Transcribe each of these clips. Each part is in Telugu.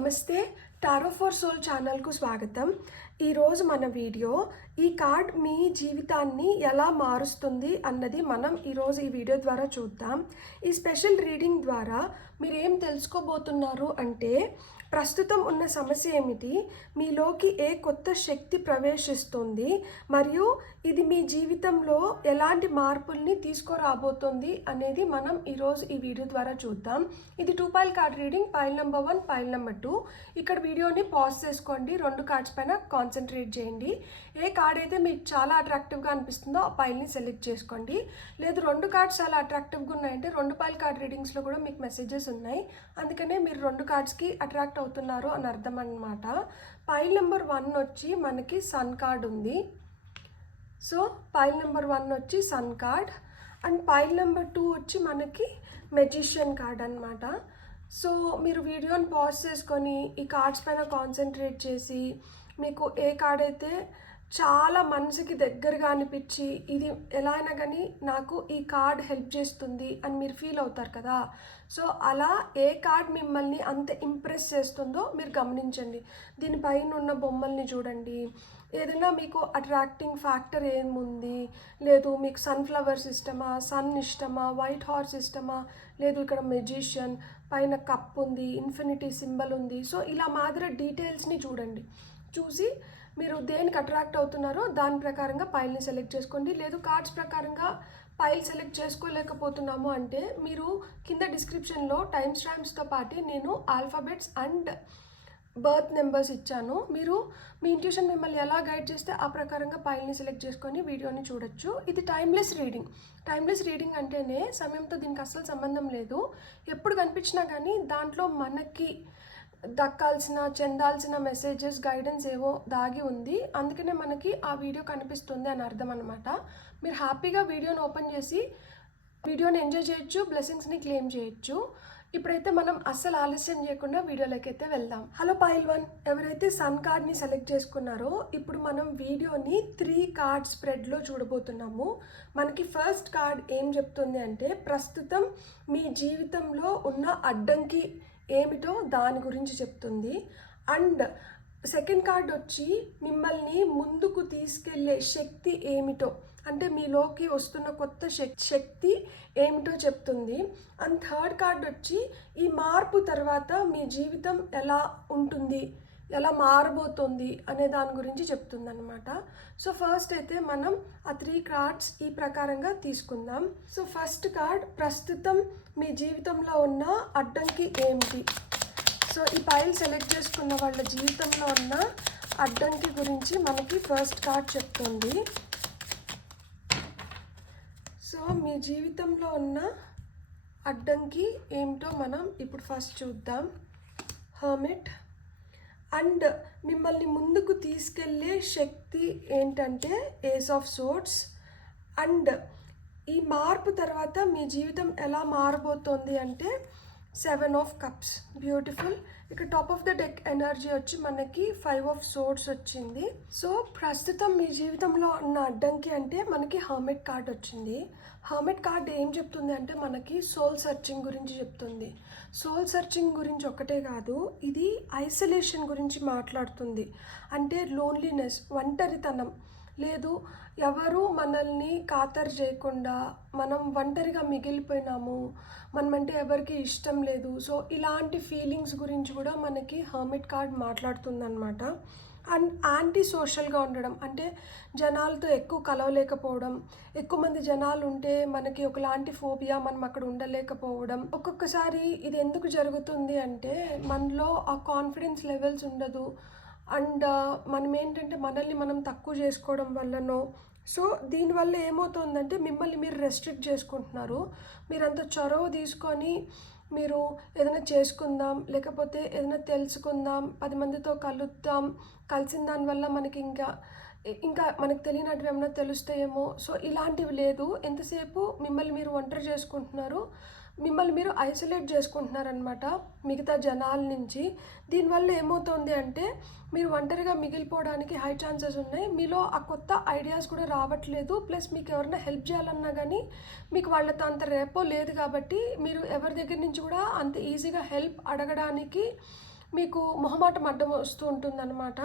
నమస్తే టారో ఫర్ సోల్ ఛానల్కు స్వాగతం. ఈరోజు మన వీడియో ఈ కార్డ్ మీ జీవితాన్ని ఎలా మారుస్తుంది అన్నది మనం ఈరోజు ఈ వీడియో ద్వారా చూద్దాం. ఈ స్పెషల్ రీడింగ్ ద్వారా మీరు ఏం తెలుసుకోబోతున్నారు అంటే ప్రస్తుతం ఉన్న సమస్య ఏమిటి, మీలోకి ఏ కొత్త శక్తి ప్రవేశిస్తుంది మరియు ఇది మీ జీవితంలో ఎలాంటి మార్పుల్ని తీసుకురాబోతుంది అనేది మనం ఈరోజు ఈ వీడియో ద్వారా చూద్దాం. ఇది 2 pile card reading, pile number 1, pile number 2. ఇక్కడ వీడియోని పాజ్ చేసుకోండి, 2 కార్డ్స్ పైన కాన్సన్ట్రేట్ చేయండి. ఏ కార్డ్ అయితే మీకు చాలా అట్రాక్టివ్గా అనిపిస్తుందో ఆ పైల్ని సెలెక్ట్ చేసుకోండి. లేదు 2 కార్డ్స్ చాలా అట్రాక్టివ్గా ఉన్నాయంటే 2 పైల్ కార్డ్ రీడింగ్స్లో కూడా మీకు మెసేజెస్ ఉన్నాయి, అందుకనే మీరు 2 కార్డ్స్కి అట్రాక్ట్ అవుతున్నారు అని అర్థం అన్నమాట. పైల్ నెంబర్ 1 వచ్చి మనకి సన్ కార్డ్ ఉంది. సో పైల్ నెంబర్ 1 వచ్చి sun card and pile number 2 వచ్చి మనకి మెజిషియన్ కార్డ్ అనమాట. సో మీరు వీడియోని పాజ్ చేసుకొని ఈ కార్డ్స్ పైన కాన్సన్ట్రేట్ చేసి మీకు ఏ కార్డ్ అయితే చాలా మనసుకి దగ్గరగా అనిపించి ఇది ఎలా అయినా కానీ నాకు ఈ కార్డ్ హెల్ప్ చేస్తుంది అని మీరు ఫీల్ అవుతారు కదా. సో అలా ఏ కార్డ్ మిమ్మల్ని అంత ఇంప్రెస్ చేస్తుందో మీరు గమనించండి. దీనిపైన ఉన్న బొమ్మల్ని చూడండి, ఏదైనా మీకు అట్రాక్టింగ్ ఫ్యాక్టర్ ఏముంది, లేదు మీకు సన్ఫ్లవర్స్ ఇష్టమా, సన్ ఇష్టమా, వైట్ హార్స్ ఇష్టమా, లేదు ఇక్కడ మెజిషియన్ పైన కప్ ఉంది, ఇన్ఫినిటీ సింబల్ ఉంది. సో ఇలా మాదిరి డీటెయిల్స్ని చూడండి. చూసి మీరు దేనికి అట్రాక్ట్ అవుతున్నారో దాని ప్రకారంగా పైల్ని సెలెక్ట్ చేసుకోండి. లేదు కార్డ్స్ ప్రకారంగా పైల్ సెలెక్ట్ చేసుకోలేకపోతున్నాము అంటే మీరు కింద డిస్క్రిప్షన్లో టైమ్ స్టాంప్స్తో పాటు నేను ఆల్ఫాబెట్స్ అండ్ బర్త్ నెంబర్స్ ఇచ్చాను. మీరు మీ ఇంట్యూషన్ మిమ్మల్ని ఎలా గైడ్ చేస్తే ఆ ప్రకారంగా పైల్ని సెలెక్ట్ చేసుకొని వీడియోని చూడొచ్చు. ఇది టైమ్లెస్ రీడింగ్. టైమ్లెస్ రీడింగ్ అంటేనే సమయంతో దీనికి అస్సలు సంబంధం లేదు. ఎప్పుడు కనిపించినా కానీ దాంట్లో మనకి దక్కాల్సిన చెందాల్సిన మెసేజెస్ గైడెన్స్ ఏవో దాగి ఉంది, అందుకనే మనకి ఆ వీడియో కనిపిస్తుంది అని అర్థం అనమాట. మీరు హ్యాపీగా వీడియోని ఓపెన్ చేసి వీడియోని ఎంజాయ్ చేయొచ్చు, బ్లెస్సింగ్స్ని క్లెయిమ్ చేయొచ్చు. ఇప్పుడైతే మనం అస్సలు ఆలస్యం చేయకుండా వీడియోలోకి అయితే వెళ్దాం. హలో పైల్ 1, ఎవరైతే సన్ కార్డ్ని సెలెక్ట్ చేసుకున్నారో ఇప్పుడు మనం వీడియోని 3 కార్డ్ స్ప్రెడ్లో చూడబోతున్నాము. మనకి ఫస్ట్ కార్డ్ ఏం చెప్తుంది అంటే ప్రస్తుతం మీ జీవితంలో ఉన్న అడ్డంకి ఏమిటో దాని గురించి చెప్తుంది. అండ్ సెకండ్ కార్డ్ వచ్చి మిమ్మల్ని ముందుకు తీసుకెళ్లే శక్తి ఏమిటో, అంటే మీలోకి వస్తున్న కొత్త శక్తి ఏమిటో చెప్తుంది. అండ్ థర్డ్ కార్డ్ వచ్చి ఈ మార్పు తర్వాత మీ జీవితం ఎలా ఉంటుంది, ఎలా మారబోతుంది అనే దాని గురించి చెప్తుంది అనమాట. సో ఫస్ట్ అయితే మనం ఆ 3 కార్డ్స్ ఈ ప్రకారంగా తీసుకుందాం. సో ఫస్ట్ కార్డ్ ప్రస్తుతం మీ జీవితంలో ఉన్న అడ్డంకి ఏమిటి. సో ఈ పైల్ సెలెక్ట్ చేసుకున్న వాళ్ళ జీవితంలో ఉన్న అడ్డంకి గురించి మనకి ఫస్ట్ కార్డ్ చెప్తుంది. సో మీ జీవితంలో ఉన్న అడ్డంకి ఏమిటో మనం ఇప్పుడు ఫస్ట్ చూద్దాం. హర్మిట్. అండ్ మిమ్మల్ని ముందుకు తీసుకెళ్లే శక్తి ఏంటంటే ఏస్ ఆఫ్ సోర్డ్స్. అండ్ ఈ మార్పు తర్వాత మీ జీవితం ఎలా మారబోతోంది అంటే 7 ఆఫ్ కప్స్. బ్యూటిఫుల్. ఇక్కడ top of the deck energy వచ్చి మనకి 5 ఆఫ్ సోర్డ్స్ వచ్చింది. సో ప్రస్తుతం మీ జీవితంలో ఉన్న అడ్డంకి అంటే మనకి హర్మిట్ కార్డ్ వచ్చింది. హర్మిట్ కార్డ్ ఏం చెప్తుంది అంటే మనకి సోల్ సర్చింగ్ గురించి చెప్తుంది. సోల్ సర్చింగ్ గురించి ఒకటే కాదు, ఇది ఐసోలేషన్ గురించి మాట్లాడుతుంది. అంటే లోన్లీనెస్, ఒంటరితనం, లేదు ఎవరు మనల్ని ఖాతరు చేయకుండా మనం ఒంటరిగా మిగిలిపోయినాము, మనమంటే ఎవరికి ఇష్టం లేదు. సో ఇలాంటి ఫీలింగ్స్ గురించి కూడా మనకి హర్మిట్ కార్డ్ మాట్లాడుతుంది అనమాట. అండ్ యాంటీ సోషల్గా ఉండడం అంటే జనాలతో ఎక్కువ కలవలేకపోవడం, ఎక్కువ మంది జనాలు ఉంటే మనకి ఒకలాంటి ఫోబియా, మనం అక్కడ ఉండలేకపోవడం. ఒక్కొక్కసారి ఇది ఎందుకు జరుగుతుంది అంటే మనలో ఆ కాన్ఫిడెన్స్ లెవెల్స్ ఉండదు. అండ్ మనం ఏంటంటే మనల్ని మనం తక్కువ చేసుకోవడం వల్లనో, సో దీనివల్ల ఏమవుతుందంటే మిమ్మల్ని మీరు రెస్ట్రిక్ట్ చేసుకుంటున్నారు. మీరంత చొరవ తీసుకొని మీరు ఏదైనా చేసుకుందాం, లేకపోతే ఏదైనా తెలుసుకుందాం, 10 మందితో కలుద్దాం, కలిసిన దానివల్ల మనకి ఇంకా మనకు తెలియనట్టు ఏమైనా తెలుస్తాయేమో. సో ఇలాంటివి లేదు. ఎంతసేపు మిమ్మల్ని మీరు ఒంటరి చేసుకుంటున్నారు, మిమ్మల్ని మీరు ఐసోలేట్ చేసుకుంటున్నారనమాట మిగతా జనాల నుంచి. దీనివల్ల ఏమవుతుంది అంటే మీరు ఒంటరిగా మిగిలిపోవడానికి హై ఛాన్సెస్ ఉన్నాయి. మీలో ఆ కొత్త ఐడియాస్ కూడా రావట్లేదు. ప్లస్ మీకు ఎవరైనా హెల్ప్ చేయాలన్నా కానీ మీకు వాళ్ళతో అంత రేపో లేదు కాబట్టి మీరు ఎవరి దగ్గర నుంచి కూడా అంత ఈజీగా హెల్ప్ అడగడానికి మీకు మొహమాటం అడ్డం వస్తూ ఉంటుందన్నమాట.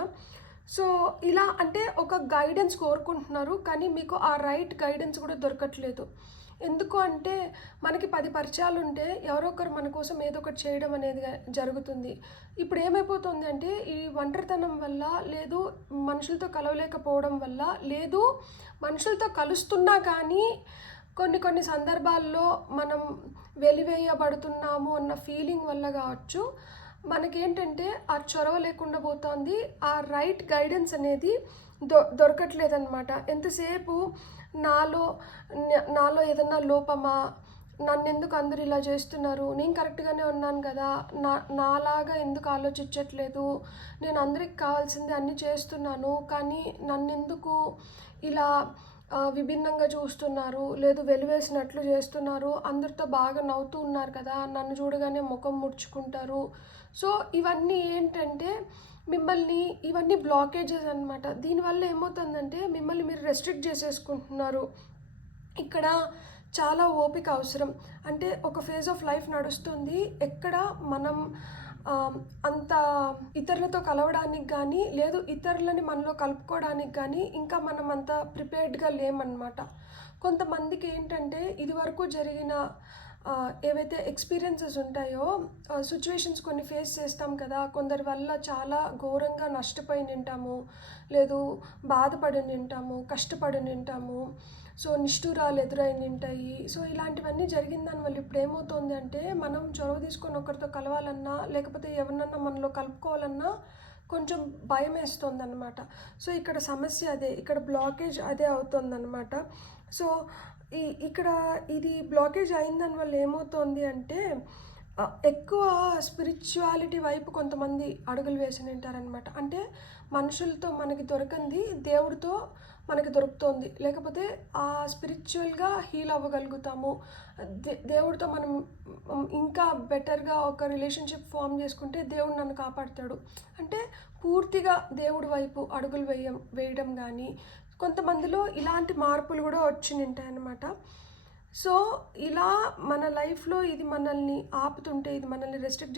సో ఇలా అంటే ఒక గైడెన్స్ కోరుకుంటున్నారు, కానీ మీకు ఆ రైట్ గైడెన్స్ కూడా దొరకట్లేదు. ఎందుకు అంటే మనకి 10 పరిచయాలు ఉంటే ఎవరో ఒకరు మన కోసం ఏదో ఒకటి చేయడం అనేది జరుగుతుంది. ఇప్పుడు ఏమైపోతుంది అంటే ఈ ఒంటరితనం వల్ల, లేదు మనుషులతో కలవలేకపోవడం వల్ల, లేదు మనుషులతో కలుస్తున్నా కానీ కొన్ని కొన్ని సందర్భాల్లో మనం వెలివేయబడుతున్నాము అన్న ఫీలింగ్ వల్ల కావచ్చు, మనకేంటంటే ఆ చొరవ లేకుండా పోతుంది. ఆ రైట్ గైడెన్స్ అనేది దొరకట్లేదనమాట. ఎంతసేపు నాలో నాలో ఏదన్నా లోపమా, నన్నెందుకు అందరూ ఇలా చేస్తున్నారు, నేను కరెక్ట్గానే ఉన్నాను కదా, నాలాగా ఎందుకు ఆలోచించట్లేదు, నేను అందరికి కావాల్సింది అన్నీ చేస్తున్నాను, కానీ నన్నెందుకు ఇలా విభిన్నంగా చూస్తున్నారు, లేదు వెలివేసినట్లు చేస్తున్నారు, అందరితో బాగా నవ్వుతూ ఉన్నారు కదా, నన్ను చూడగానే ముఖం ముడుచుకుంటారు. సో ఇవన్నీ ఏంటంటే ఇవన్నీ బ్లాకేజెస్ అనమాట. దీనివల్ల ఏమవుతుందంటే మిమ్మల్ని మీరు రెస్ట్రిక్ట్ చేసేసుకుంటున్నారు. ఇక్కడ చాలా ఓపిక అవసరం. అంటే ఒక ఫేజ్ ఆఫ్ లైఫ్ నడుస్తుంది, ఎక్కడ మనం అంత ఇతరులతో కలవడానికి కానీ, లేదు ఇతరులని మనలో కలుపుకోవడానికి కానీ ఇంకా మనం అంత ప్రిపేర్డ్గా లేమన్నమాట. కొంతమందికి ఏంటంటే ఇదివరకు జరిగిన ఏవైతే ఎక్స్పీరియన్సెస్ ఉంటాయో, సిచ్యువేషన్స్ కొన్ని ఫేస్ చేస్తాం కదా, కొందరి వల్ల చాలా ఘోరంగా నష్టపోయి నింటాము, లేదు బాధపడి నింటాము, కష్టపడి నింటాము, సో నిష్ఠూరాలు ఎదురై నింటాయి. సో ఇలాంటివన్నీ జరిగిన దానివల్ల ఇప్పుడు ఏమవుతుంది అంటే మనం చొరవ తీసుకొని ఒకరితో కలవాలన్నా, లేకపోతే ఎవరినన్నా మనలో కలుపుకోవాలన్నా కొంచెం భయం వేస్తుంది అనమాట. సో ఇక్కడ సమస్య అదే, ఇక్కడ బ్లాకేజ్ అదే అవుతుందన్నమాట. సో ఇక్కడ ఇది బ్లాకేజ్ అయిన దానివల్ల ఏమవుతుంది అంటే ఎక్కువ స్పిరిచువాలిటీ వైపు కొంతమంది అడుగులు వేసి ఉంటారనమాట. అంటే మనుషులతో మనకి దొరకంది దేవుడితో మనకి దొరుకుతుంది, లేకపోతే ఆ స్పిరిచువల్గా హీల్ అవ్వగలుగుతాము, దేవుడితో మనం ఇంకా బెటర్గా ఒక రిలేషన్షిప్ ఫామ్ చేసుకుంటే దేవుడు నన్ను కాపాడుతాడు అంటే పూర్తిగా దేవుడి వైపు అడుగులు వేయడం కానీ, కొంతమందిలో ఇలాంటి మార్పులు కూడా వచ్చి ఉంటాయన్నమాట. సో ఇలా మన లైఫ్లో ఇది మనల్ని ఆపుతుంటే, ఇది మనల్ని రెస్ట్రిక్ట్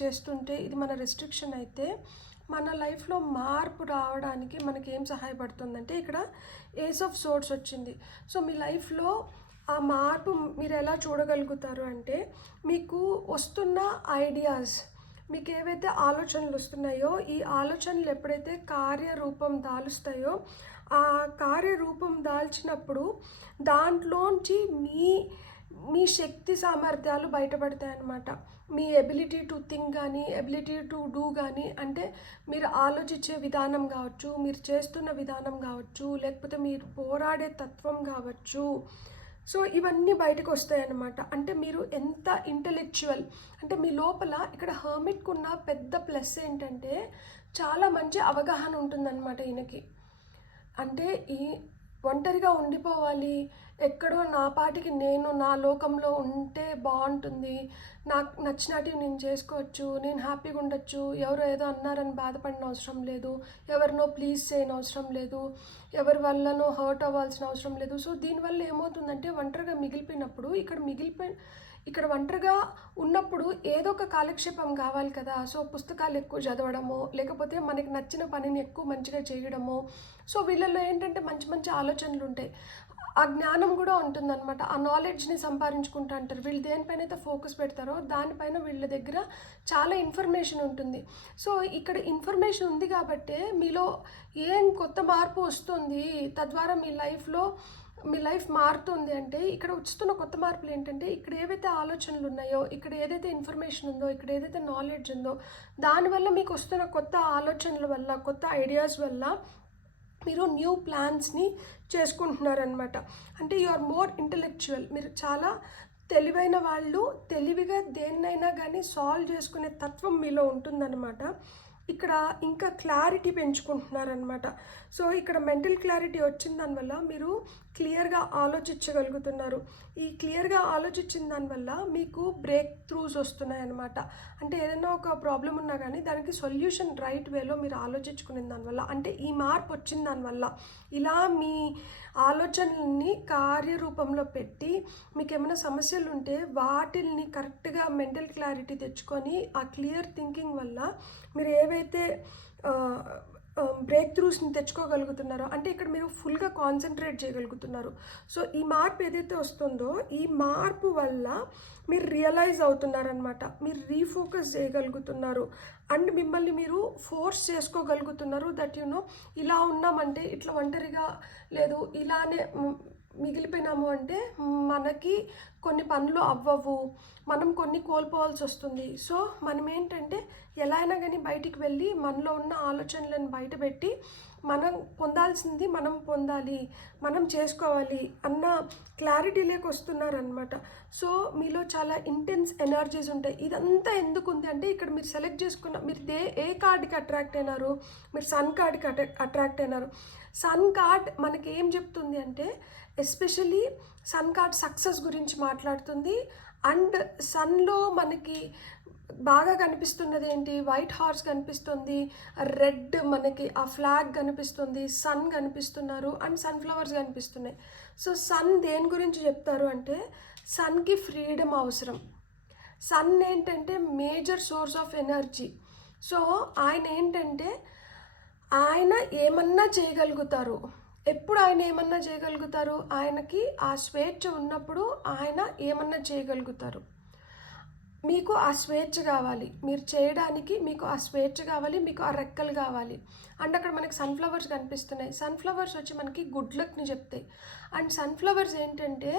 చేస్తుంటే, ఇది మన రెస్ట్రిక్షన్ అయితే మన లైఫ్లో మార్పు రావడానికి మనకి ఏం సహాయపడుతుందంటే ఇక్కడ ఏస్ ఆఫ్ సోర్డ్స్ వచ్చింది. సో మీ లైఫ్లో ఆ మార్పు మీరు ఎలా చూడగలుగుతారు అంటే, మీకు వస్తున్న ఐడియాస్, మీకు ఏవైతే ఆలోచనలు వస్తున్నాయో, ఈ ఆలోచనలు ఎప్పుడైతే కార్యరూపం దాలుస్తాయో, ఆ కార్యరూపం దాల్చినప్పుడు దాంట్లోంచి మీ శక్తి సామర్థ్యాలు బయటపడతాయి అన్నమాట. మీ ఎబిలిటీ టు థింక్ కానీ, ఎబిలిటీ టు డూ కానీ, అంటే మీరు ఆలోచించే విధానం కావచ్చు, మీరు చేస్తున్న విధానం కావచ్చు, లేకపోతే మీరు పోరాడే తత్వం కావచ్చు. సో ఇవన్నీ బయటకు వస్తాయి అన్నమాట. అంటే మీరు ఎంత ఇంటెలెక్చువల్, అంటే మీ లోపల ఇక్కడ హర్మిట్కు ఉన్న పెద్ద ప్లస్ ఏంటంటే చాలా మంచి అవగాహన ఉంటుందన్నమాట ఈయనకి. అంటే ఈ ఒంటరిగా ఉండిపోవాలి, ఎక్కడో నా పాటికి నేను నా లోకంలో ఉంటే బాగుంటుంది, నాకు నచ్చినట్టు నేను చేసుకోవచ్చు, నేను హ్యాపీగా ఉండొచ్చు, ఎవరో ఏదో అన్నారని బాధపడిన అవసరం లేదు, ఎవరినో ప్లీజ్ చేయని అవసరం లేదు, ఎవరి వల్లనో హర్ట్ అవ్వాల్సిన అవసరం లేదు. సో దీనివల్ల ఏమవుతుందంటే ఒంటరిగా మిగిలిపోయినప్పుడు ఇక్కడ ఒంటరిగా ఉన్నప్పుడు ఏదో ఒక కాలక్షేపం కావాలి కదా. సో పుస్తకాలు ఎక్కువ చదవడము, లేకపోతే మనకి నచ్చిన పనిని ఎక్కువ మంచిగా చేయడము. సో వీళ్ళల్లో ఏంటంటే మంచి మంచి ఆలోచనలు ఉంటాయి, ఆ జ్ఞానం కూడా ఉంటుందన్నమాట. ఆ నాలెడ్జ్ని సంపాదించుకుంటూ అంటారు. వీళ్ళు దేనిపైన అయితే ఫోకస్ పెడతారో దానిపైన వీళ్ళ దగ్గర చాలా ఇన్ఫర్మేషన్ ఉంటుంది. సో ఇక్కడ ఇన్ఫర్మేషన్ ఉంది కాబట్టి మీలో ఏం కొత్త మార్పు వస్తుంది, తద్వారా మీ లైఫ్ మారుతుంది. అంటే ఇక్కడ వస్తున్న కొత్త మార్పులు ఏంటంటే, ఇక్కడ ఏవైతే ఆలోచనలు ఉన్నాయో, ఇక్కడ ఏదైతే ఇన్ఫర్మేషన్ ఉందో, ఇక్కడ ఏదైతే నాలెడ్జ్ ఉందో, దానివల్ల మీకు వస్తున్న కొత్త ఆలోచనల వల్ల, కొత్త ఐడియాస్ వల్ల మీరు న్యూ ప్లాన్స్ని చేసుకుంటున్నారనమాట. అంటే యు ఆర్ మోర్ ఇంటెలెక్చువల్, మీరు చాలా తెలివైన వాళ్ళు, తెలివిగా దేన్నైనా కానీ సాల్వ్ చేసుకునే తత్వం మీలో ఉంటుందన్నమాట. ఇక్కడ ఇంకా క్లారిటీ పెంచుకుంటున్నారనమాట. సో ఇక్కడ మెంటల్ క్లారిటీ వచ్చిన దానివల్ల మీరు క్లియర్గా ఆలోచించగలుగుతున్నారు. ఈ క్లియర్గా ఆలోచించిన దానివల్ల మీకు బ్రేక్ త్రూస్ వస్తున్నాయి అన్నమాట. అంటే ఏదైనా ఒక ప్రాబ్లం ఉన్నా కానీ దానికి సొల్యూషన్ రైట్ వేలో మీరు ఆలోచించుకునే దానివల్ల, అంటే ఈ మార్పు వచ్చిన దానివల్ల, ఇలా మీ ఆలోచనల్ని కార్యరూపంలో పెట్టి మీకు ఏమైనా సమస్యలు ఉంటే వాటిల్ని కరెక్ట్గా మెంటల్ క్లారిటీ తెచ్చుకొని ఆ క్లియర్ థింకింగ్ వల్ల మీరు ఏవైతే బ్రేక్ త్రూస్ని తెచ్చుకోగలుగుతున్నారో, అంటే ఇక్కడ మీరు ఫుల్గా కాన్సన్ట్రేట్ చేయగలుగుతున్నారు. సో ఈ మార్పు ఏదైతే వస్తుందో ఈ మార్పు వల్ల మీరు రియలైజ్ అవుతున్నారనమాట. మీరు రీఫోకస్ చేయగలుగుతున్నారు అండ్ మిమ్మల్ని మీరు ఫోర్స్ చేసుకోగలుగుతున్నారు దట్ ఇలా ఉన్నామంటే, ఇట్లా ఒంటరిగా లేదు, ఇలానే మిగిలిపోయినాము అంటే మనకి కొన్ని పనులు అవ్వవు, మనం కొన్ని కోల్పోవాల్సి వస్తుంది. సో మనం ఏంటంటే ఎలా అయినా కానీ బయటికి వెళ్ళి మనలో ఉన్న ఆలోచనలను బయటపెట్టి మనం పొందాల్సింది మనం పొందాలి, మనం చేసుకోవాలి అన్న క్లారిటీలోకి వస్తున్నారనమాట. సో మీలో చాలా ఇంటెన్స్ ఎనర్జీస్ ఉంటాయి. ఇదంతా ఎందుకు ఉంది అంటే ఇక్కడ మీరు సెలెక్ట్ చేసుకున్న మీరు ఏ కార్డ్కి అట్రాక్ట్ అయినారు, మీరు సన్ కార్డ్కి అట్రాక్ట్ అయినారు. సన్ కార్డ్ మనకి ఏం చెప్తుంది అంటే ఎస్పెషలీ సన్ కార్డ్ సక్సెస్ గురించి మాట్లాడుతుంది. అండ్ సన్లో మనకి బాగా కనిపిస్తున్నది ఏంటి, వైట్ హార్స్ కనిపిస్తుంది, రెడ్ మనకి ఆ ఫ్లాగ్ కనిపిస్తుంది, సన్ కనిపిస్తున్నారు అండ్ సన్ఫ్లవర్స్ కనిపిస్తున్నాయి. సో సన్ దేని గురించి చెప్తారు అంటే సన్కి ఫ్రీడమ్ అవసరం. సన్ ఏంటంటే major source of energy. So ఆయన ఏంటంటే ఆయన ఏమన్నా చేయగలుగుతారు. ఎప్పుడు ఆయన ఏమన్నా చేయగలుగుతారు, ఆయనకి ఆ స్వేచ్ఛ ఉన్నప్పుడు ఆయన ఏమన్నా చేయగలుగుతారు. మీకు ఆ స్వేచ్ఛ కావాలి, మీరు చేయడానికి మీకు ఆ స్వేచ్ఛ కావాలి, మీకు ఆ రెక్కలు కావాలి. అండ్ అక్కడ మనకి సన్ఫ్లవర్స్ కనిపిస్తున్నాయి. సన్ఫ్లవర్స్ వచ్చి మనకి గుడ్ లక్ని చెప్తాయి. అండ్ సన్ఫ్లవర్స్ ఏంటంటే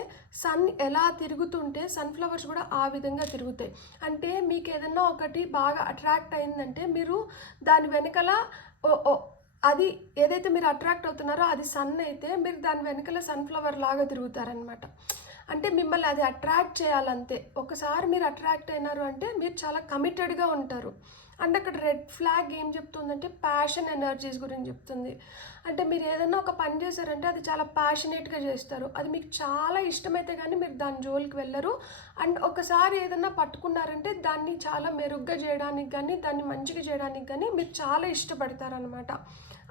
సన్ ఎలా తిరుగుతుంటే సన్ఫ్లవర్స్ కూడా ఆ విధంగా తిరుగుతాయి. అంటే మీకు ఏదన్నా ఒకటి బాగా అట్రాక్ట్ అయిందంటే మీరు దాని వెనకాల అది ఏదైతే మీరు అట్రాక్ట్ అవుతున్నారో అది సన్ అయితే మీరు దాని వెనకాల సన్ఫ్లవర్ లాగా తిరుగుతారనమాట. అంటే మిమ్మల్ని అది అట్రాక్ట్ చేయాలంతే. ఒకసారి మీరు అట్రాక్ట్ అయినారు అంటే మీరు చాలా కమిటెడ్గా ఉంటారు. అండ్ అక్కడ రెడ్ ఫ్లాగ్ ఏం చెప్తుందంటే ప్యాషన్ ఎనర్జీస్ గురించి చెప్తుంది. అంటే మీరు ఏదైనా ఒక పని చేశారంటే అది చాలా ప్యాషనేట్గా చేస్తారు, అది మీకు చాలా ఇష్టమైతే కానీ మీరు దాని జోలికి వెళ్ళరు. అండ్ ఒకసారి ఏదైనా పట్టుకున్నారంటే దాన్ని చాలా మెరుగ్గా చేయడానికి కానీ దాన్ని మంచిగా చేయడానికి కానీ మీరు చాలా ఇష్టపడతారనమాట.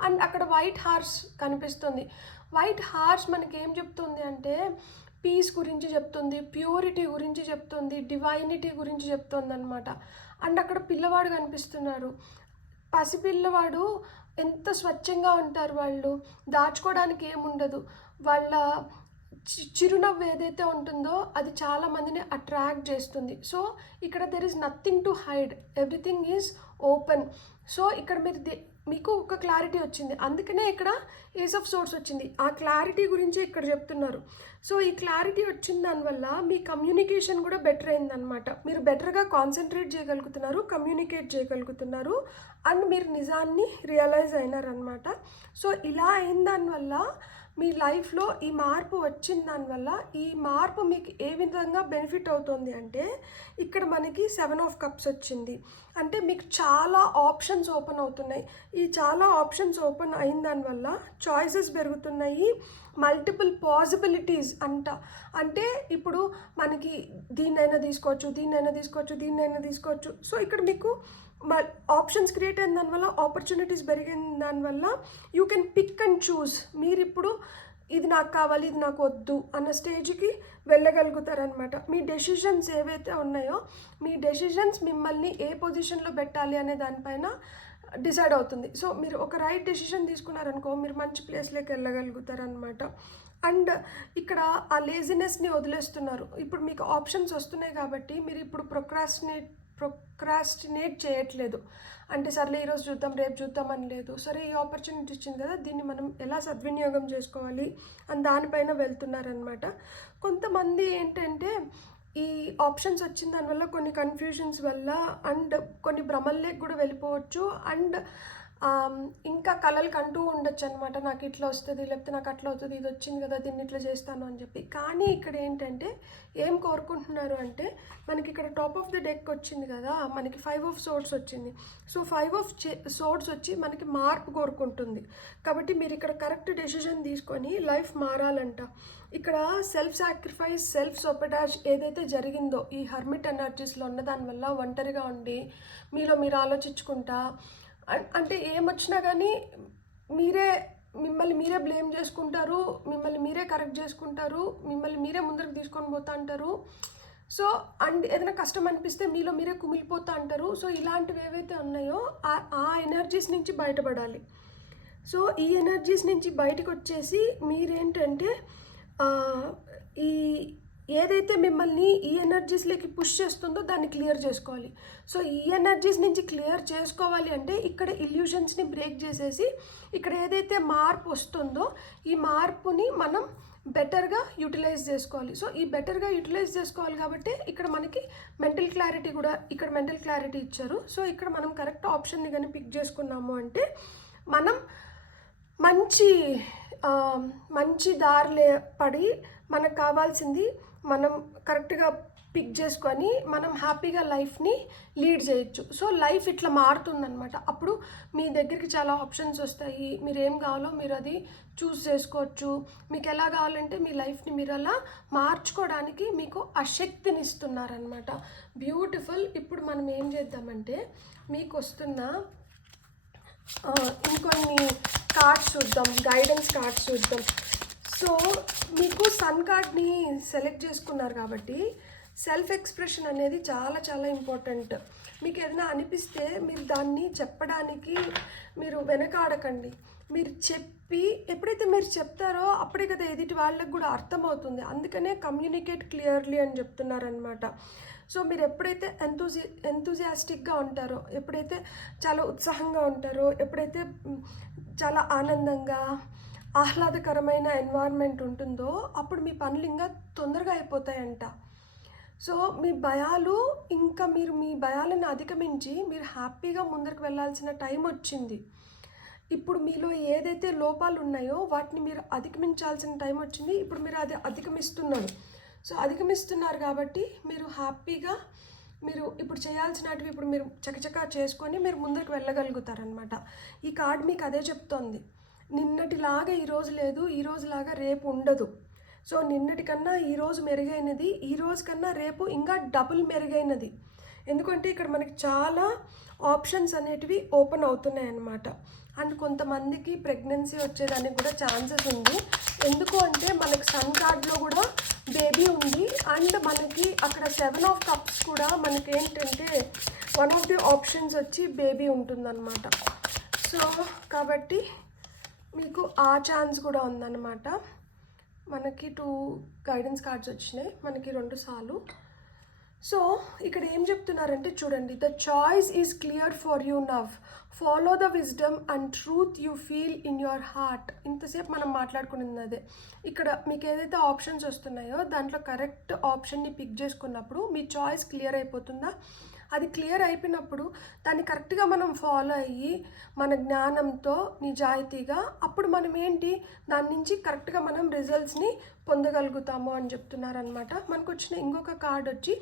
అండ్ అక్కడ వైట్ హార్స్ కనిపిస్తుంది. వైట్ హార్స్ మనకి ఏం చెప్తుంది అంటే పీస్ గురించి చెప్తుంది, ప్యూరిటీ గురించి చెప్తుంది, డివైనిటీ గురించి చెప్తుంది అనమాట. అండ్ అక్కడ పిల్లవాడు కనిపిస్తున్నారు. పసిపిల్లవాడు ఎంత స్వచ్ఛంగా ఉంటారు, వాళ్ళు దాచుకోవడానికి ఏముండదు. వాళ్ళ చిరునవ్వు ఏదైతే ఉంటుందో అది చాలా మందిని అట్రాక్ట్ చేస్తుంది. సో ఇక్కడ there is nothing to hide, everything is open. So ఇక్కడ మీకు ఒక క్లారిటీ వచ్చింది, అందుకనే ఇక్కడ ఏస్ ఆఫ్ సోర్స్ వచ్చింది. ఆ క్లారిటీ గురించి ఇక్కడ చెప్తున్నారు. సో ఈ క్లారిటీ వచ్చిన దానివల్ల మీ కమ్యూనికేషన్ కూడా బెటర్ అయిందనమాట. మీరు బెటర్గా కాన్సన్ట్రేట్ చేయగలుగుతున్నారు, కమ్యూనికేట్ చేయగలుగుతున్నారు అండ్ మీరు నిజాన్ని రియలైజ్ అయినారనమాట. సో ఇలా అయిన దానివల్ల మీ లైఫ్లో ఈ మార్పు వచ్చిన దానివల్ల ఈ మార్పు మీకు ఏ విధంగా బెనిఫిట్ అవుతుంది అంటే ఇక్కడ మనకి 7 ఆఫ్ కప్స్ వచ్చింది. అంటే మీకు చాలా ఆప్షన్స్ ఓపెన్ అవుతున్నాయి. ఈ చాలా ఆప్షన్స్ ఓపెన్ అయిన దానివల్ల చాయిసెస్ పెరుగుతున్నాయి, మల్టిపుల్ పాసిబిలిటీస్ అంటే ఇప్పుడు మనకి దీన్నైనా తీసుకోవచ్చు, దీన్నైనా తీసుకోవచ్చు, దీన్నైనా తీసుకోవచ్చు. సో ఇక్కడ మీకు ఆప్షన్స్ క్రియేట్ అయిన దానివల్ల ఆపర్చునిటీస్ పెరిగిన దానివల్ల you can pick and choose. మీరు ఇప్పుడు ఇది నాకు కావాలి, ఇది నాకు వద్దు అన్న స్టేజ్కి వెళ్ళగలుగుతారనమాట. మీ డెసిషన్స్ ఏవైతే ఉన్నాయో మీ డెసిషన్స్ మిమ్మల్ని ఏ పొజిషన్లో పెట్టాలి అనే దానిపైన డిసైడ్ అవుతుంది. సో మీరు ఒక రైట్ డెసిషన్ తీసుకున్నారనుకో మీరు మంచి ప్లేస్లోకి వెళ్ళగలుగుతారనమాట. అండ్ ఇక్కడ ఆ లేజినెస్ని వదిలేస్తున్నారు. ఇప్పుడు మీకు ఆప్షన్స్ వస్తున్నాయి కాబట్టి మీరు ఇప్పుడు ప్రొక్రాస్టినేట్ చేయట్లేదు. అంటే సర్లే ఈరోజు చూద్దాం, రేపు చూద్దాం అని లేదు. సరే ఈ ఆపర్చునిటీ ఇచ్చింది కదా, దీన్ని మనం ఎలా సద్వినియోగం చేసుకోవాలి అని దానిపైన వెళ్తున్నారనమాట. కొంతమంది ఏంటంటే ఈ ఆప్షన్స్ వచ్చిన దానివల్ల కొన్ని కన్ఫ్యూజన్స్ వల్ల అండ్ కొన్ని భ్రమల్లోకి కూడా వెళ్ళిపోవచ్చు. అండ్ ఇంకా కలలు కంటూ ఉండొచ్చు అనమాట, నాకు ఇట్లా వస్తుంది, లేకపోతే నాకు అట్లా అవుతుంది, ఇది వచ్చింది కదా దీన్ని ఇట్లా చేస్తాను అని చెప్పి. కానీ ఇక్కడ ఏంటంటే ఏం కోరుకుంటున్నారు అంటే, మనకి ఇక్కడ టాప్ ఆఫ్ ది డెక్ వచ్చింది కదా, మనకి 5 ఆఫ్ సోర్డ్స్ వచ్చింది. సో 5 ఆఫ్ సోర్డ్స్ వచ్చి మనకి మార్పు కోరుకుంటుంది. కాబట్టి మీరు ఇక్కడ కరెక్ట్ డెసిషన్ తీసుకొని లైఫ్ మారాలంట. ఇక్కడ సెల్ఫ్ సాక్రిఫైస్, సెల్ఫ్ సోపటాజ్ ఏదైతే జరిగిందో ఈ హర్మిట్ ఎనర్జీస్లో ఉన్న దానివల్ల ఒంటరిగా ఉండి మీలో మీరు ఆలోచించుకుంటా, అంటే ఏమొచ్చినా కానీ మిమ్మల్ని మీరే బ్లేమ్ చేసుకుంటారు, మిమ్మల్ని మీరే కరెక్ట్ చేసుకుంటారు, మిమ్మల్ని మీరే ముందరకు తీసుకొని పోతా అంటారు. సో అండ్ ఏదైనా కష్టం అనిపిస్తే మీలో మీరే కుమిలిపోతా అంటారు. సో ఇలాంటివి ఏవైతే ఉన్నాయో ఆ ఎనర్జీస్ నుంచి బయటపడాలి. సో ఈ ఎనర్జీస్ నుంచి బయటకు వచ్చేసి మీరేంటంటే ఈ ఏదైతే మిమ్మల్ని ఈ ఎనర్జీస్లోకి పుష్ చేస్తుందో దాన్ని క్లియర్ చేసుకోవాలి. సో ఈ ఎనర్జీస్ నుంచి క్లియర్ చేసుకోవాలి అంటే ఇక్కడ ఇల్యూషన్స్ని బ్రేక్ చేసేసి ఇక్కడ ఏదైతే మార్పు వస్తుందో ఈ మార్పుని మనం బెటర్గా యూటిలైజ్ చేసుకోవాలి. సో ఈ బెటర్గా యూటిలైజ్ చేసుకోవాలి కాబట్టి ఇక్కడ మనకి మెంటల్ క్లారిటీ కూడా, ఇక్కడ మెంటల్ క్లారిటీ ఇచ్చారు. సో ఇక్కడ మనం కరెక్ట్ ఆప్షన్ని కానీ పిక్ చేసుకున్నాము అంటే మనం మంచి దారిలో పడి మనకు కావాల్సింది మనం కరెక్ట్గా పిక్ చేసుకొని మనం హ్యాపీగా లైఫ్ని లీడ్ చేయొచ్చు. సో లైఫ్ ఇట్లా మారుతుందనమాట. అప్పుడు మీ దగ్గరికి చాలా ఆప్షన్స్ వస్తాయి, మీరు ఏం కావాలో మీరు అది చూస్ చేసుకోవచ్చు. మీకు ఎలా కావాలంటే మీ లైఫ్ని మీరు అలా మార్చుకోవడానికి మీకు ఆ శక్తిని ఇస్తున్నారనమాట. బ్యూటిఫుల్. ఇప్పుడు మనం ఏం చేద్దామంటే మీకు వస్తున్న ఇంకొన్ని కార్డ్స్ చూద్దాం, గైడెన్స్ కార్డ్స్ చూద్దాం. సో మీకు సన్ కార్డ్ని సెలెక్ట్ చేసుకున్నారు కాబట్టి సెల్ఫ్ ఎక్స్ప్రెషన్ అనేది చాలా చాలా ఇంపార్టెంట్. మీకు ఏదైనా అనిపిస్తే మీరు దాన్ని చెప్పడానికి మీరు వెనకాడకండి. మీరు చెప్పి ఎప్పుడైతే మీరు చెప్తారో అప్పుడే కదా ఎదుటి వాళ్ళకి కూడా అర్థమవుతుంది. అందుకనే కమ్యూనికేట్ క్లియర్లీ అని చెప్తున్నారనమాట. సో మీరు ఎప్పుడైతే ఎంతూజియాస్టిక్గా ఉంటారో, ఎప్పుడైతే చాలా ఉత్సాహంగా ఉంటారో, ఎప్పుడైతే చాలా ఆనందంగా ఆహ్లాదకరమైన ఎన్వైర్న్మెంట్ ఉంటుందో అప్పుడు మీ పనులు ఇంకా తొందరగా అయిపోతాయంట. సో మీ భయాలు ఇంకా మీరు మీ భయాలను అధిగమించి మీరు హ్యాపీగా ముందరకు వెళ్ళాల్సిన టైం వచ్చింది. ఇప్పుడు మీలో ఏదైతే లోపాలు ఉన్నాయో వాటిని మీరు అధిగమించాల్సిన టైం వచ్చింది. ఇప్పుడు మీరు అది అధిగమిస్తున్నారు. సో అధిగమిస్తున్నారు కాబట్టి మీరు హ్యాపీగా మీరు ఇప్పుడు చేయాల్సినవి ఇప్పుడు మీరు చకచకా చేసుకొని మీరు ముందుకు వెళ్ళగలుగుతారనమాట. ఈ కార్డ్ మీకు అదే చెప్తోంది. నిన్నటిలాగా ఈరోజు లేదు, ఈరోజులాగా రేపు ఉండదు. సో నిన్నటికన్నా ఈరోజు మెరుగైనది, ఈరోజు కన్నా రేపు ఇంకా డబుల్ మెరుగైనది. ఎందుకంటే ఇక్కడ మనకి చాలా ఆప్షన్స్ అనేటివి ఓపెన్ అవుతున్నాయి అన్నమాట. అండ్ కొంతమందికి ప్రెగ్నెన్సీ వచ్చేదానికి కూడా ఛాన్సెస్ ఉంది. ఎందుకు అంటే మనకి సన్ కార్డ్లో కూడా బేబీ ఉంది. అండ్ మనకి అక్కడ 7 ఆఫ్ కప్స్ కూడా మనకి ఏంటంటే వన్ ఆఫ్ ది ఆప్షన్స్ వచ్చి బేబీ ఉంటుందన్నమాట. సో కాబట్టి మీకు ఆ ఛాన్స్ కూడా ఉందన్నమాట. మనకి 2 గైడెన్స్ కార్డ్స్ వచ్చినాయి, మనకి 2 సార్లు. సో ఇక్కడ ఏం చెప్తున్నారంటే చూడండి, the choice is clear for you now, follow the wisdom and truth you feel in your heart. ఇంతసేపు మనం మాట్లాడుకున్నది అదే. ఇక్కడ మీకు ఏదైతే ఆప్షన్స్ వస్తున్నాయో దాంట్లో కరెక్ట్ ఆప్షన్ని పిక్ చేసుకున్నప్పుడు మీ చాయిస్ క్లియర్ అయిపోతుందా. అది క్లియర్ అయిపోయినప్పుడు దాన్ని కరెక్ట్గా మనం ఫాలో అయ్యి మన జ్ఞానంతో నిజాయితీగా అప్పుడు మనం ఏంటి దాని నుంచి కరెక్ట్గా మనం రిజల్ట్స్ని పొందగలుగుతాము అని చెప్తున్నారనమాట. మనకు వచ్చిన ఇంకొక కార్డ్ వచ్చి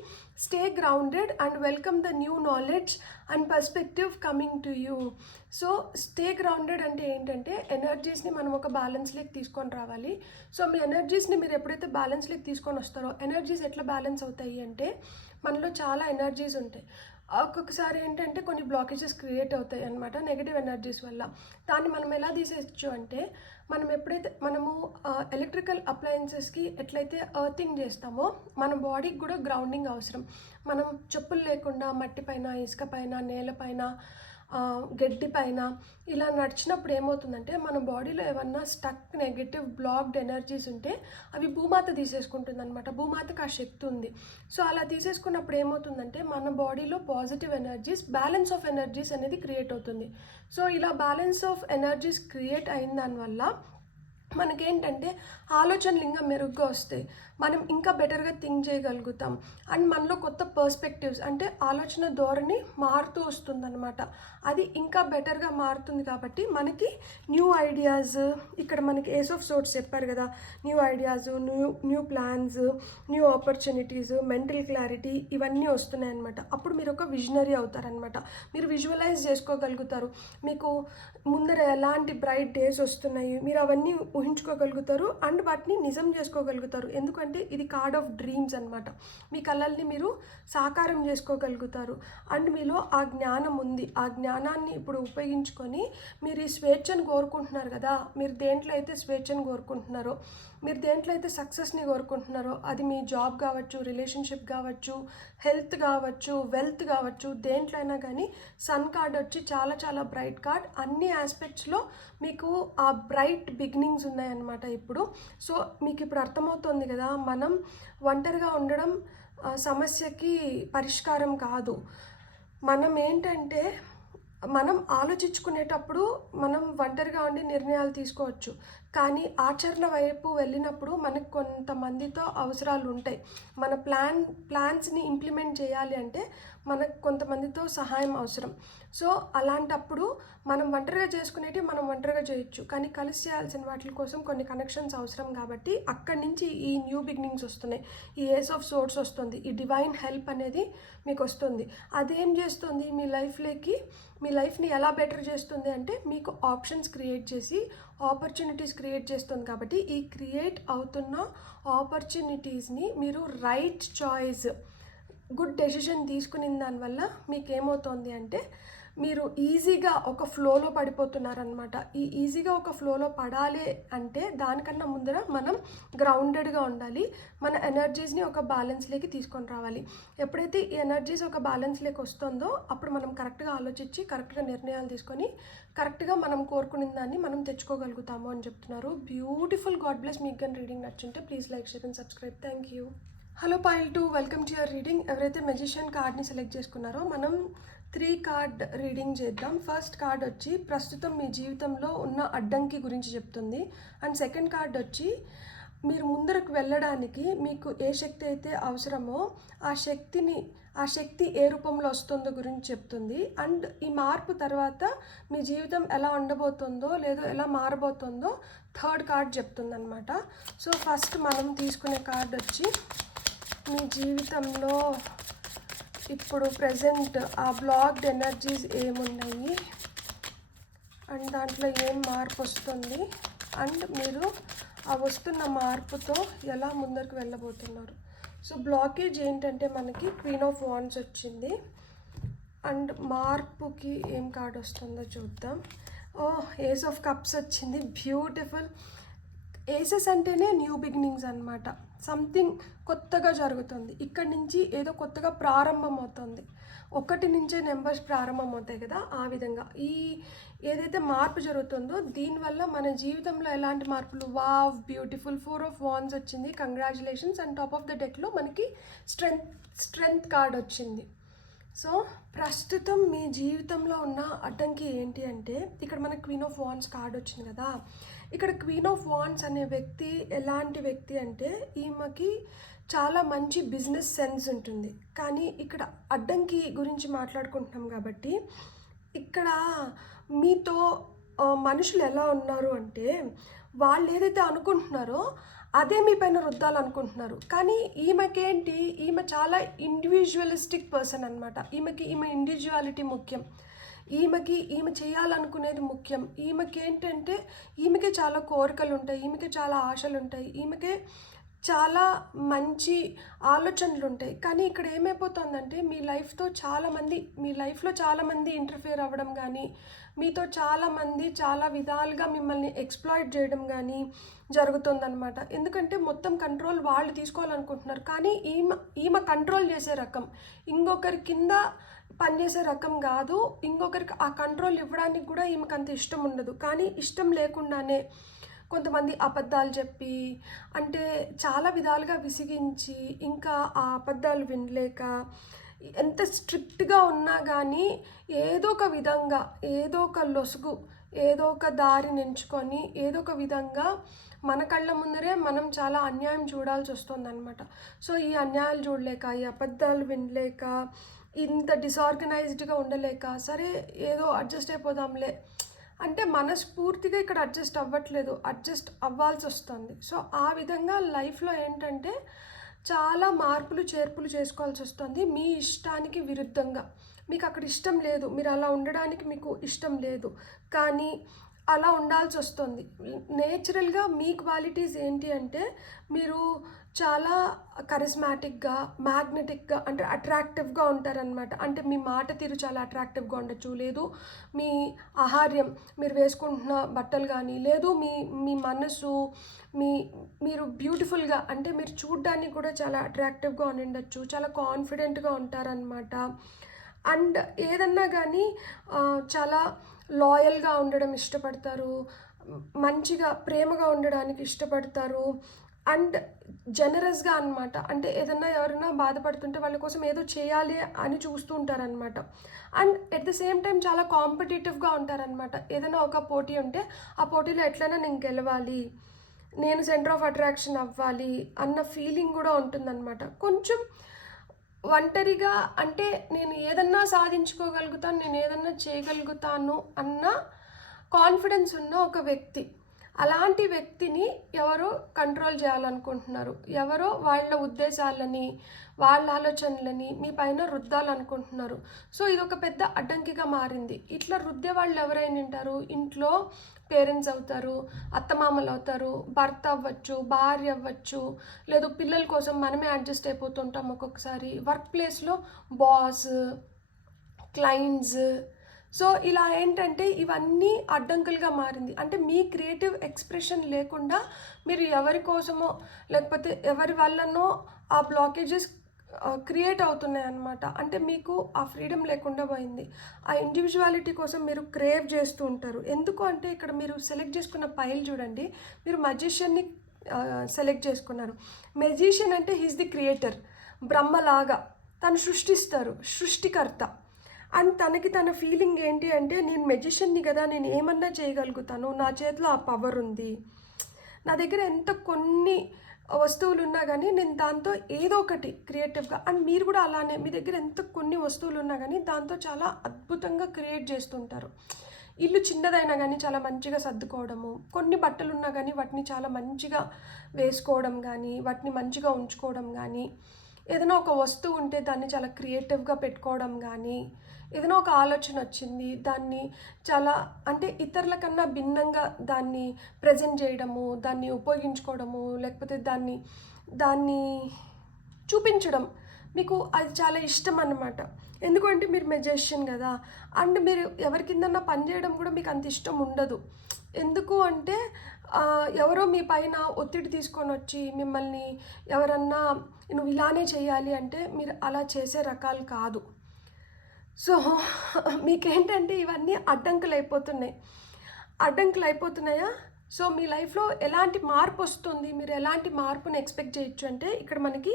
stay grounded and welcome the new knowledge and perspective coming to you. So stay grounded అంటే ఏంటంటే ఎనర్జీస్ని మనం ఒక బ్యాలెన్స్లోకి తీసుకొని రావాలి. సో మీ ఎనర్జీస్ని మీరు ఎప్పుడైతే బ్యాలెన్స్లోకి తీసుకొని వస్తారో, ఎనర్జీస్ ఎట్లా బ్యాలెన్స్ అవుతాయి అంటే మనలో చాలా ఎనర్జీస్ ఉంటాయి. ఒక్కొక్కసారి ఏంటంటే కొన్ని బ్లాకేజెస్ క్రియేట్ అవుతాయి అన్నమాట నెగిటివ్ ఎనర్జీస్ వల్ల. దాన్ని మనం ఎలా తీసేయచ్చు అంటే మనము ఎలక్ట్రికల్ అప్లయన్సెస్కి ఎట్లయితే ఎర్తింగ్ చేస్తామో మన బాడీకి కూడా గ్రౌండింగ్ అవసరం. మనం చెప్పులు లేకుండా మట్టి పైన, ఇసుక పైన, నేలపైన, గడ్డి పైన ఇలా నడిచినప్పుడు ఏమవుతుందంటే మన బాడీలో ఏమన్నా స్టక్ నెగటివ్ బ్లాక్డ్ ఎనర్జీస్ ఉంటే అవి భూమాత తీసేసుకుంటుంది అనమాట. భూమాతకు ఆ శక్తి ఉంది. సో అలా తీసేసుకున్నప్పుడు ఏమవుతుందంటే మన బాడీలో positive energies, balance of energies అనేది క్రియేట్ అవుతుంది. సో ఇలా బ్యాలెన్స్ ఆఫ్ ఎనర్జీస్ క్రియేట్ అయిన దానివల్ల మనకేంటంటే ఆలోచనలు ఇంకా మెరుగ్గా వస్తాయి, మనం ఇంకా బెటర్గా థింక్ చేయగలుగుతాం, అండ్ మనలో కొత్త పర్స్పెక్టివ్స్ అంటే ఆలోచన ధోరణి మారుతూ వస్తుందన్నమాట. అది ఇంకా బెటర్గా మారుతుంది కాబట్టి మనకి న్యూ ఐడియాస్, ఇక్కడ మనకి ఏస్ ఆఫ్ సోర్ట్స్ చెప్పారు కదా, new ideas, new plans, new opportunities, mental clarity ఇవన్నీ వస్తున్నాయి అనమాట. అప్పుడు మీరు ఒక విజనరీ అవుతారనమాట. మీరు విజువలైజ్ చేసుకోగలుగుతారు, మీకు ముందర ఎలాంటి బ్రైట్ డేస్ వస్తున్నాయి మీరు అవన్నీ ఊహించుకోగలుగుతారు అండ్ వాటిని నిజం చేసుకోగలుగుతారు. ఎందుకంటే ఇది కార్డ్ ఆఫ్ డ్రీమ్స్ అనమాట. మీ కళల్ని మీరు సాకారం చేసుకోగలుగుతారు అండ్ మీలో ఆ జ్ఞానం ఉంది. ఆ జ్ఞానాన్ని ఇప్పుడు ఉపయోగించుకొని మీరు ఈ స్వేచ్ఛను కోరుకుంటున్నారు కదా, మీరు దేంట్లో అయితే స్వేచ్ఛను కోరుకుంటున్నారో, మీరు దేంట్లో అయితే సక్సెస్ని కోరుకుంటున్నారో, అది మీ జాబ్ కావచ్చు, రిలేషన్షిప్ కావచ్చు, హెల్త్ కావచ్చు, వెల్త్ కావచ్చు, దేంట్లో అయినా కానీ సన్ కార్డ్ వచ్చి చాలా చాలా బ్రైట్ కార్డ్. అన్ని ఆస్పెక్ట్స్లో మీకు ఆ బ్రైట్ బిగినింగ్స్ ఉన్నాయన్నమాట ఇప్పుడు. సో మీకు ఇప్పుడు అర్థమవుతుంది కదా, మనం ఒంటరిగా ఉండడం సమస్యకి పరిష్కారం కాదు. మనం ఏంటంటే మనం ఆలోచించుకునేటప్పుడు మనం ఒంటరిగా ఉండి నిర్ణయాలు తీసుకోవచ్చు, కానీ ఆచరణ వైపు వెళ్ళినప్పుడు మనకు కొంతమందితో అవసరాలు ఉంటాయి. మన ప్లాన్స్ని ఇంప్లిమెంట్ చేయాలి అంటే మనకు కొంతమందితో సహాయం అవసరం. సో అలాంటప్పుడు మనం ఒంటరిగా చేసుకునేవి మనం ఒంటరిగా చేయొచ్చు, కానీ కలిసి చేయాల్సిన వాటి కోసం కొన్ని కనెక్షన్స్ అవసరం. కాబట్టి అక్కడి నుంచి ఈ న్యూ బిగినింగ్స్ వస్తున్నాయి, ఈ ఏస్ ఆఫ్ సోర్ట్స్ వస్తుంది, ఈ డివైన్ హెల్ప్ అనేది మీకు వస్తుంది. అదేం చేస్తుంది, మీ లైఫ్ని ఎలా బెటర్ చేస్తుంది అంటే మీకు ఆప్షన్స్ క్రియేట్ చేసి ఆపర్చునిటీస్ క్రియేట్ చేస్తుంది. కాబట్టి ఈ క్రియేట్ అవుతున్న ఆపర్చునిటీస్ని మీరు రైట్ చాయిస్, గుడ్ డెసిషన్ తీసుకున్న దానివల్ల మీకు ఏమవుతుంది అంటే మీరు ఈజీగా ఒక ఫ్లోలో పడిపోతున్నారనమాట. ఈ ఈజీగా ఒక ఫ్లోలో పడాలి అంటే దానికన్నా ముందర మనం గ్రౌండెడ్గా ఉండాలి, మన ఎనర్జీస్ని ఒక బ్యాలెన్స్లోకి తీసుకొని రావాలి. ఎప్పుడైతే ఈ ఎనర్జీస్ ఒక బ్యాలెన్స్లోకి వస్తుందో అప్పుడు మనం కరెక్ట్గా ఆలోచించి కరెక్ట్గా నిర్ణయాలు తీసుకొని కరెక్ట్గా మనం కోరుకునే దాన్ని మనం తెచ్చుకోగలుగుతాము అని చెప్తున్నారు. బ్యూటిఫుల్. God bless. మీకు కానీ రీడింగ్ నచ్చుంటే please like, share and subscribe. Thank you. Hello pile 2, welcome to your reading. ఎవరైతే మెజిషియన్ కార్డ్ని సెలెక్ట్ చేసుకున్నారో మనం 3 కార్డ్ రీడింగ్ చేద్దాం. ఫస్ట్ కార్డ్ వచ్చి ప్రస్తుతం మీ జీవితంలో ఉన్న అడ్డంకి గురించి చెప్తుంది. అండ్ సెకండ్ కార్డ్ వచ్చి మీరు ముందరకు వెళ్ళడానికి మీకు ఏ శక్తి అయితే అవసరమో ఆ శక్తి ఏ రూపంలో వస్తుందో గురించి చెప్తుంది. అండ్ ఈ మార్పు తర్వాత మీ జీవితం ఎలా ఉండబోతుందో లేదో ఎలా మారబోతుందో థర్డ్ కార్డ్ చెప్తుంది అనమాట. సో ఫస్ట్ మనం తీసుకునే కార్డ్ వచ్చి మీ జీవితంలో ఇప్పుడు ప్రజెంట్ ఆ బ్లాక్డ్ ఎనర్జీస్ ఏమున్నాయి అండ్ దాంట్లో ఏం మార్పు వస్తుంది అండ్ మీరు ఆ వస్తున్న మార్పుతో ఎలా ముందరకు వెళ్ళబోతున్నారు. సో బ్లాకేజ్ ఏంటంటే మనకి క్వీన్ ఆఫ్ వాండ్స్ వచ్చింది అండ్ మార్పుకి ఏం కార్డ్ వస్తుందో చూద్దాం. ఏస్ ఆఫ్ కప్స్ వచ్చింది. బ్యూటిఫుల్. ఏసెస్ అంటేనే న్యూ బిగినింగ్స్ అనమాట. సంథింగ్ కొత్తగా జరుగుతుంది, ఇక్కడి నుంచి ఏదో కొత్తగా ప్రారంభం అవుతుంది. 1 నుంచే నెంబర్స్ ప్రారంభం అవుతాయి కదా, ఆ విధంగా ఈ ఏదైతే మార్పు జరుగుతుందో దీనివల్ల మన జీవితంలో ఎలాంటి మార్పులు. Wow, beautiful. 4 ఆఫ్ వాండ్స్ వచ్చింది. Congratulations. And top of the డెక్లో మనకి స్ట్రెంగ్త్ కార్డ్ వచ్చింది. సో ప్రస్తుతం మీ జీవితంలో ఉన్న అడ్డంకి ఏంటి అంటే ఇక్కడ మనకి క్వీన్ ఆఫ్ వాండ్స్ కార్డ్ వచ్చింది కదా. ఇక్కడ క్వీన్ ఆఫ్ వాండ్స్ అనే వ్యక్తి ఎలాంటి వ్యక్తి అంటే ఈమెకి చాలా మంచి బిజినెస్ సెన్స్ ఉంటుంది, కానీ ఇక్కడ అడ్డంకి గురించి మాట్లాడుకుంటున్నాం కాబట్టి ఇక్కడ మీతో మనుషులు ఎలా ఉన్నారు అంటే వాళ్ళు ఏదైతే అనుకుంటున్నారో అదే మీ పైన రుద్దాలనుకుంటున్నారు. కానీ ఈమెకేంటి, ఈమె చాలా ఇండివిజువలిస్టిక్ పర్సన్ అనమాట. ఈమె ఇండివిజువాలిటీ ముఖ్యం, ఈమె చేయాలనుకునేది ముఖ్యం. ఈమెకేంటంటే ఈమెకే చాలా కోరికలు ఉంటాయి, ఈమెకే చాలా ఆశలు ఉంటాయి, ఈమెకే చాలా మంచి ఆలోచనలు ఉంటాయి. కానీ ఇక్కడ ఏమైపోతుందంటే మీ లైఫ్లో చాలామంది ఇంటర్ఫియర్ అవ్వడం కానీ, మీతో చాలామంది చాలా విధాలుగా మిమ్మల్ని ఎక్స్ప్లాయిట్ చేయడం కానీ జరుగుతుందన్నమాట. ఎందుకంటే మొత్తం కంట్రోల్ వాళ్ళు తీసుకోవాలనుకుంటున్నారు, కానీ ఈమె కంట్రోల్ చేసే రకం, ఇంకొకరి కింద పనిచేసే రకం కాదు. ఇంకొకరికి ఆ కంట్రోల్ ఇవ్వడానికి కూడా ఈమెకు అంత ఇష్టం ఉండదు. కానీ ఇష్టం లేకుండానే కొంతమంది అబద్ధాలు చెప్పి, అంటే చాలా విధాలుగా విసిగించి, ఇంకా ఆ అబద్ధాలు వినలేక ఎంత స్ట్రిక్ట్గా ఉన్నా కానీ ఏదో ఒక విధంగా ఏదో ఒక లొసుగు ఏదో ఒక దారిని ఎంచుకొని ఏదో ఒక విధంగా మన కళ్ళ ముందరే మనం చాలా అన్యాయం చూడాల్సి వస్తుందన్నమాట. సో ఈ అన్యాయాలు చూడలేక, ఈ అబద్ధాలు వినలేక, ఇంత డిసార్గనైజ్డ్గా ఉండలేక, సరే ఏదో అడ్జస్ట్ అయిపోదాంలే అంటే మనస్ఫూర్తిగా ఇక్కడ అడ్జస్ట్ అవ్వట్లేదు, అడ్జస్ట్ అవ్వాల్సి వస్తుంది. సో ఆ విధంగా లైఫ్లో ఏంటంటే చాలా మార్పులు చేర్పులు చేసుకోవాల్సి వస్తుంది మీ ఇష్టానికి విరుద్ధంగా. మీకు అక్కడ ఇష్టం లేదు, మీరు అలా ఉండడానికి మీకు ఇష్టం లేదు, కానీ అలా ఉండాల్సి వస్తుంది. నేచురల్గా మీ క్వాలిటీస్ ఏంటి అంటే మీరు చాలా కరిస్మాటిక్గా, మ్యాగ్నెటిక్గా అంటే అట్రాక్టివ్గా ఉంటారనమాట. అంటే మీ మాట తీరు చాలా అట్రాక్టివ్గా ఉండొచ్చు, లేదు మీ ఆహార్యం, మీరు వేసుకుంటున్న బట్టలు కానీ, లేదు మీ మీ మనసు, మీ మీరు బ్యూటిఫుల్గా అంటే మీరు చూడ్డానికి కూడా చాలా అట్రాక్టివ్గా ఉండొచ్చు, చాలా కాన్ఫిడెంట్గా ఉంటారనమాట. అండ్ ఏదన్నా కానీ చాలా లాయల్గా ఉండడం ఇష్టపడతారు, మంచిగా ప్రేమగా ఉండడానికి ఇష్టపడతారు, అండ్ జనరస్గా అనమాట. అంటే ఏదన్నా ఎవరైనా బాధపడుతుంటే వాళ్ళ కోసం ఏదో చేయాలి అని చూస్తూ ఉంటారనమాట. And at the same time చాలా కాంపిటేటివ్గా ఉంటారనమాట. ఏదైనా ఒక పోటీ ఉంటే ఆ పోటీలో ఎట్లైనా నేను గెలవాలి, నేను సెంటర్ ఆఫ్ అట్రాక్షన్ అవ్వాలి అన్న ఫీలింగ్ కూడా ఉంటుందన్నమాట. కొంచెం ఒంటరిగా అంటే నేను ఏదన్నా సాధించుకోగలుగుతాను, నేను ఏదన్నా చేయగలుగుతాను అన్న కాన్ఫిడెన్స్ ఉన్న ఒక వ్యక్తి. అలాంటి వ్యక్తిని ఎవరో కంట్రోల్ చేయాలనుకుంటున్నారు, ఎవరో వాళ్ళ ఉద్దేశాలని, వాళ్ళ ఆలోచనలని మీ పైన రుద్దాలనుకుంటున్నారు. సో ఇది ఒక పెద్ద అడ్డంకిగా మారింది. ఇట్లా రుద్దే వాళ్ళు ఎవరైనా ఉంటారు, ఇంట్లో పేరెంట్స్ అవుతారు, అత్తమామలు అవుతారు, భర్త అవ్వచ్చు, భార్య అవ్వచ్చు, లేదు పిల్లల కోసం మనమే అడ్జస్ట్ అయిపోతుంటాం ఒక్కొక్కసారి, వర్క్ ప్లేస్లో బాస్, క్లయింట్స్. సో ఇలా ఏంటంటే ఇవన్నీ అడ్డంకులుగా మారింది. అంటే మీ క్రియేటివ్ ఎక్స్ప్రెషన్ లేకుండా మీరు ఎవరి కోసమో లేకపోతే ఎవరి వల్లనో ఆ బ్లాకేజెస్ క్రియేట్ అవుతున్నాయి అన్నమాట. అంటే మీకు ఆ ఫ్రీడమ్ లేకుండా పోయింది. ఆ ఇండివిజువాలిటీ కోసం మీరు క్రేవ్ చేస్తూ ఉంటారు. ఎందుకు అంటే ఇక్కడ మీరు సెలెక్ట్ చేసుకున్న పైల్ చూడండి, మీరు మజిషియన్ని సెలెక్ట్ చేసుకున్నారు. మెజిషియన్ అంటే హీస్ ది క్రియేటర్, బ్రహ్మలాగా తను సృష్టిస్తారు, సృష్టికర్త. అండ్ తనకి తన ఫీలింగ్ ఏంటి అంటే నేను మెజిషియన్ని కదా, నేను ఏమన్నా చేయగలుగుతాను, నా చేతిలో ఆ పవర్ ఉంది, నా దగ్గర ఎంత కొన్ని వస్తువులు ఉన్నా కానీ నేను దాంతో ఏదో ఒకటి క్రియేటివ్గా, అండ్ మీరు కూడా అలానే మీ దగ్గర ఎంత కొన్ని వస్తువులు ఉన్నా కానీ దాంతో చాలా అద్భుతంగా క్రియేట్ చేస్తుంటారు. ఇల్లు చిన్నదైనా కానీ చాలా మంచిగా సర్దుకోవడము, కొన్ని బట్టలు ఉన్నా కానీ వాటిని చాలా మంచిగా వేసుకోవడం కానీ, వాటిని మంచిగా ఉంచుకోవడం కానీ, ఏదైనా ఒక వస్తువు ఉంటే దాన్ని చాలా క్రియేటివ్గా పెట్టుకోవడం కానీ, ఏదైనా ఒక ఆలోచన వచ్చింది దాన్ని చాలా అంటే ఇతరుల కన్నా భిన్నంగా దాన్ని ప్రజెంట్ చేయడము, దాన్ని ఉపయోగించుకోవడము, లేకపోతే దాన్ని దాన్ని చూపించడం మీకు అది చాలా ఇష్టం అన్నమాట. ఎందుకంటే మీరు మెజిషియన్ కదా. అండ్ మీరు ఎవరి కిందన్నా పని చేయడం కూడా మీకు అంత ఇష్టం ఉండదు. ఎందుకు అంటే ఎవరో మీ పైన ఒత్తిడి తీసుకొని వచ్చి మిమ్మల్ని ఎవరన్నా నువ్వు ఇలానే చేయాలి అంటే మీరు అలా చేసే రకాలు కాదు. సో మీకేంటంటే ఇవన్నీ అడ్డంకులు అయిపోతున్నాయా? సో మీ లైఫ్లో ఎలాంటి మార్పు వస్తుంది, మీరు ఎలాంటి మార్పుని ఎక్స్పెక్ట్ చేయొచ్చు అంటే ఇక్కడ మనకి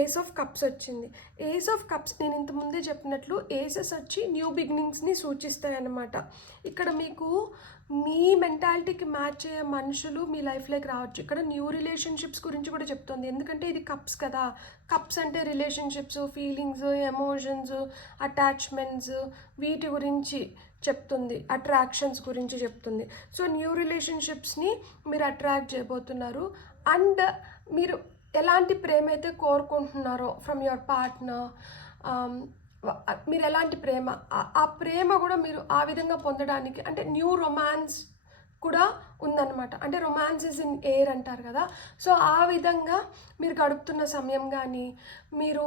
ఏస్ ఆఫ్ కప్స్ వచ్చింది. ఏస్ ఆఫ్ కప్స్ నేను ఇంతకుముందే చెప్పినట్లు ఏసెస్ వచ్చి న్యూ బిగినింగ్స్ని సూచిస్తాయి అన్నమాట. ఇక్కడ మీకు మీ మెంటాలిటీకి మ్యాచ్ అయ్యే మనుషులు మీ లైఫ్లోకి రావచ్చు. ఇక్కడ న్యూ రిలేషన్షిప్స్ గురించి కూడా చెప్తుంది, ఎందుకంటే ఇది కప్స్ కదా. కప్స్ అంటే రిలేషన్షిప్స్, ఫీలింగ్స్, ఎమోషన్స్, అటాచ్మెంట్స్, వీటి గురించి చెప్తుంది, అట్రాక్షన్స్ గురించి చెప్తుంది. సో న్యూ రిలేషన్షిప్స్ని మీరు అట్రాక్ట్ చేయబోతున్నారు. అండ్ మీరు ఎలాంటి ప్రేమ అయితే కోరుకుంటున్నారో ఫ్రమ్ యువర్ పార్ట్నర్, మీరు ఎలాంటి ప్రేమ, ఆ ప్రేమ కూడా మీరు ఆ విధంగా పొందడానికి అంటే న్యూ రొమాన్స్ కూడా ఉందన్నమాట. అంటే రొమాన్స్ ఇస్ ఇన్ ఎయిర్ అంటారు కదా. సో ఆ విధంగా మీరు గడుపుతున్న సమయం కానీ, మీరు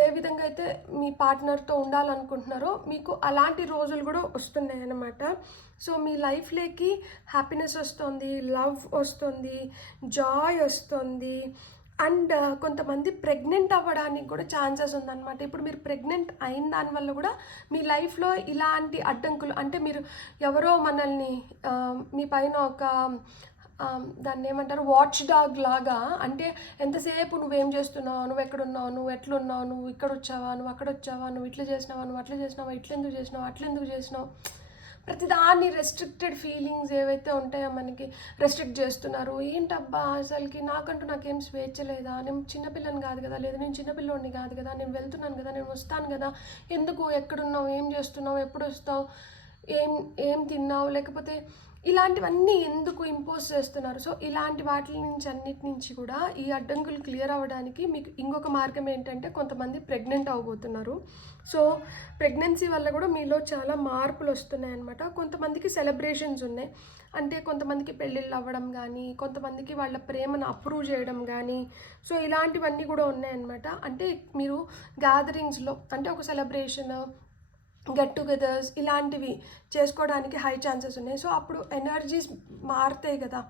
ఏ విధంగా అయితే మీ పార్ట్నర్తో ఉండాలనుకుంటున్నారో మీకు అలాంటి రోజులు కూడా వస్తున్నాయి అన్నమాట. సో మీ లైఫ్లోకి హ్యాపీనెస్ వస్తుంది, లవ్ వస్తుంది, జాయ్ వస్తుంది. అండ్ కొంతమంది ప్రెగ్నెంట్ అవ్వడానికి కూడా ఛాన్సెస్ ఉందన్నమాట. ఇప్పుడు మీరు ప్రెగ్నెంట్ అయిన దానివల్ల కూడా మీ లైఫ్లో ఇలాంటి అడ్డంకులు అంటే మీరు ఎవరో మనల్ని మీ పైన ఒక దాన్ని ఏమంటారు వాచ్ డాగ్ లాగా, అంటే ఎంతసేపు నువ్వేం చేస్తున్నావు, నువ్వు ఎక్కడున్నావు, నువ్వు ఎట్లున్నావు, నువ్వు ఇక్కడ వచ్చావా, నువ్వు అక్కడ వచ్చావా, నువ్వు ఇట్లా చేసినావా, నువ్వు అట్లా చేసినావా, ఇట్లెందుకు చేసినావు, అట్లెందుకు చేసినావు, ప్రతిదాన్ని రెస్ట్రిక్టెడ్ ఫీలింగ్స్ ఏవైతే ఉంటాయో మనకి రెస్ట్రిక్ట్ చేస్తున్నారు. ఏంటబ్బా అసలుకి నాకేం స్వేచ్ఛ లేదా, నేను చిన్నపిల్లని కాదు కదా, లేదు నేను చిన్నపిల్లోడిని కాదు కదా, నేను వెళ్తున్నాను కదా, నేను వస్తాను కదా, ఎందుకు, ఎక్కడున్నావు, ఏం చేస్తున్నావు, ఎప్పుడు వస్తావు, ఏం ఏం తిన్నావు, లేకపోతే ఇలాంటివన్నీ ఎందుకు ఇంపోజ్ చేస్తున్నారు. సో ఇలాంటి వాటి నుంచి అన్నిటి నుంచి కూడా ఈ అడ్డంకులు క్లియర్ అవ్వడానికి మీకు ఇంకొక మార్గం ఏంటంటే, కొంతమంది ప్రెగ్నెంట్ అవ్వబోతున్నారు. సో ప్రెగ్నెన్సీ వల్ల కూడా మీలో చాలా మార్పులు వస్తున్నాయి అన్నమాట. కొంతమందికి సెలబ్రేషన్స్ ఉన్నాయి, అంటే కొంతమందికి పెళ్ళిళ్ళు అవ్వడం కానీ, కొంతమందికి వాళ్ళ ప్రేమను అప్రూవ్ చేయడం కానీ, సో ఇలాంటివన్నీ కూడా ఉన్నాయన్నమాట. అంటే మీరు గ్యాదరింగ్స్లో, అంటే ఒక సెలబ్రేషన్, గెట్ టుగెదర్స్ ఇలాంటివి చేసుకోవడానికి హై ఛాన్సెస్ ఉన్నాయి. సో అప్పుడు ఎనర్జీస్ మారుతాయి కదా,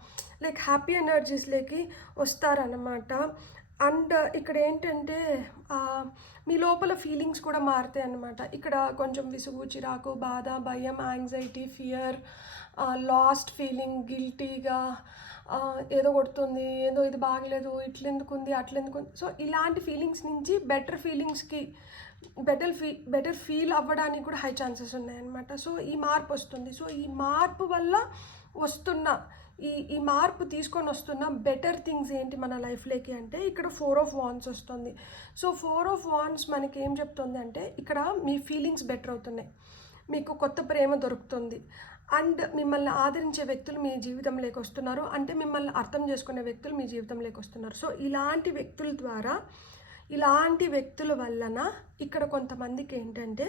లైక్ హ్యాపీ ఎనర్జీస్లోకి వస్తారన్నమాట. అండ్ ఇక్కడ ఏంటంటే మీ లోపల ఫీలింగ్స్ కూడా మారుతాయి అన్నమాట. ఇక్కడ కొంచెం విసుగు, చిరాకు, బాధ, భయం, యాంగ్జైటీ, ఫియర్, లాస్ట్ ఫీలింగ్, గిల్టీగా, ఏదో కొడుతుంది, ఏదో ఇది బాగలేదు, ఇట్లెందుకుంది, అట్లెందుకుంది. సో ఇలాంటి ఫీలింగ్స్ నుంచి బెటర్ ఫీల్ అవ్వడానికి కూడా హై ఛాన్సెస్ ఉన్నాయన్నమాట. సో ఈ మార్పు వస్తుంది. సో ఈ మార్పు వల్ల వస్తున్న ఈ మార్పు తీసుకొని వస్తున్న బెటర్ థింగ్స్ ఏంటి మన లైఫ్లోకి అంటే, ఇక్కడ 4 of Wands వస్తుంది. సో 4 of Wands మనకి ఏం చెప్తుంది అంటే, ఇక్కడ మీ ఫీలింగ్స్ బెటర్ అవుతున్నాయి, మీకు కొత్త ప్రేమ దొరుకుతుంది, అండ్ మిమ్మల్ని ఆదరించే వ్యక్తులు మీ జీవితంలోకి వస్తున్నారు, అంటే మిమ్మల్ని అర్థం చేసుకునే వ్యక్తులు మీ జీవితంలోకి వస్తున్నారు. సో ఇలాంటి వ్యక్తుల వలన ఇక్కడ కొంతమందికి ఏంటంటే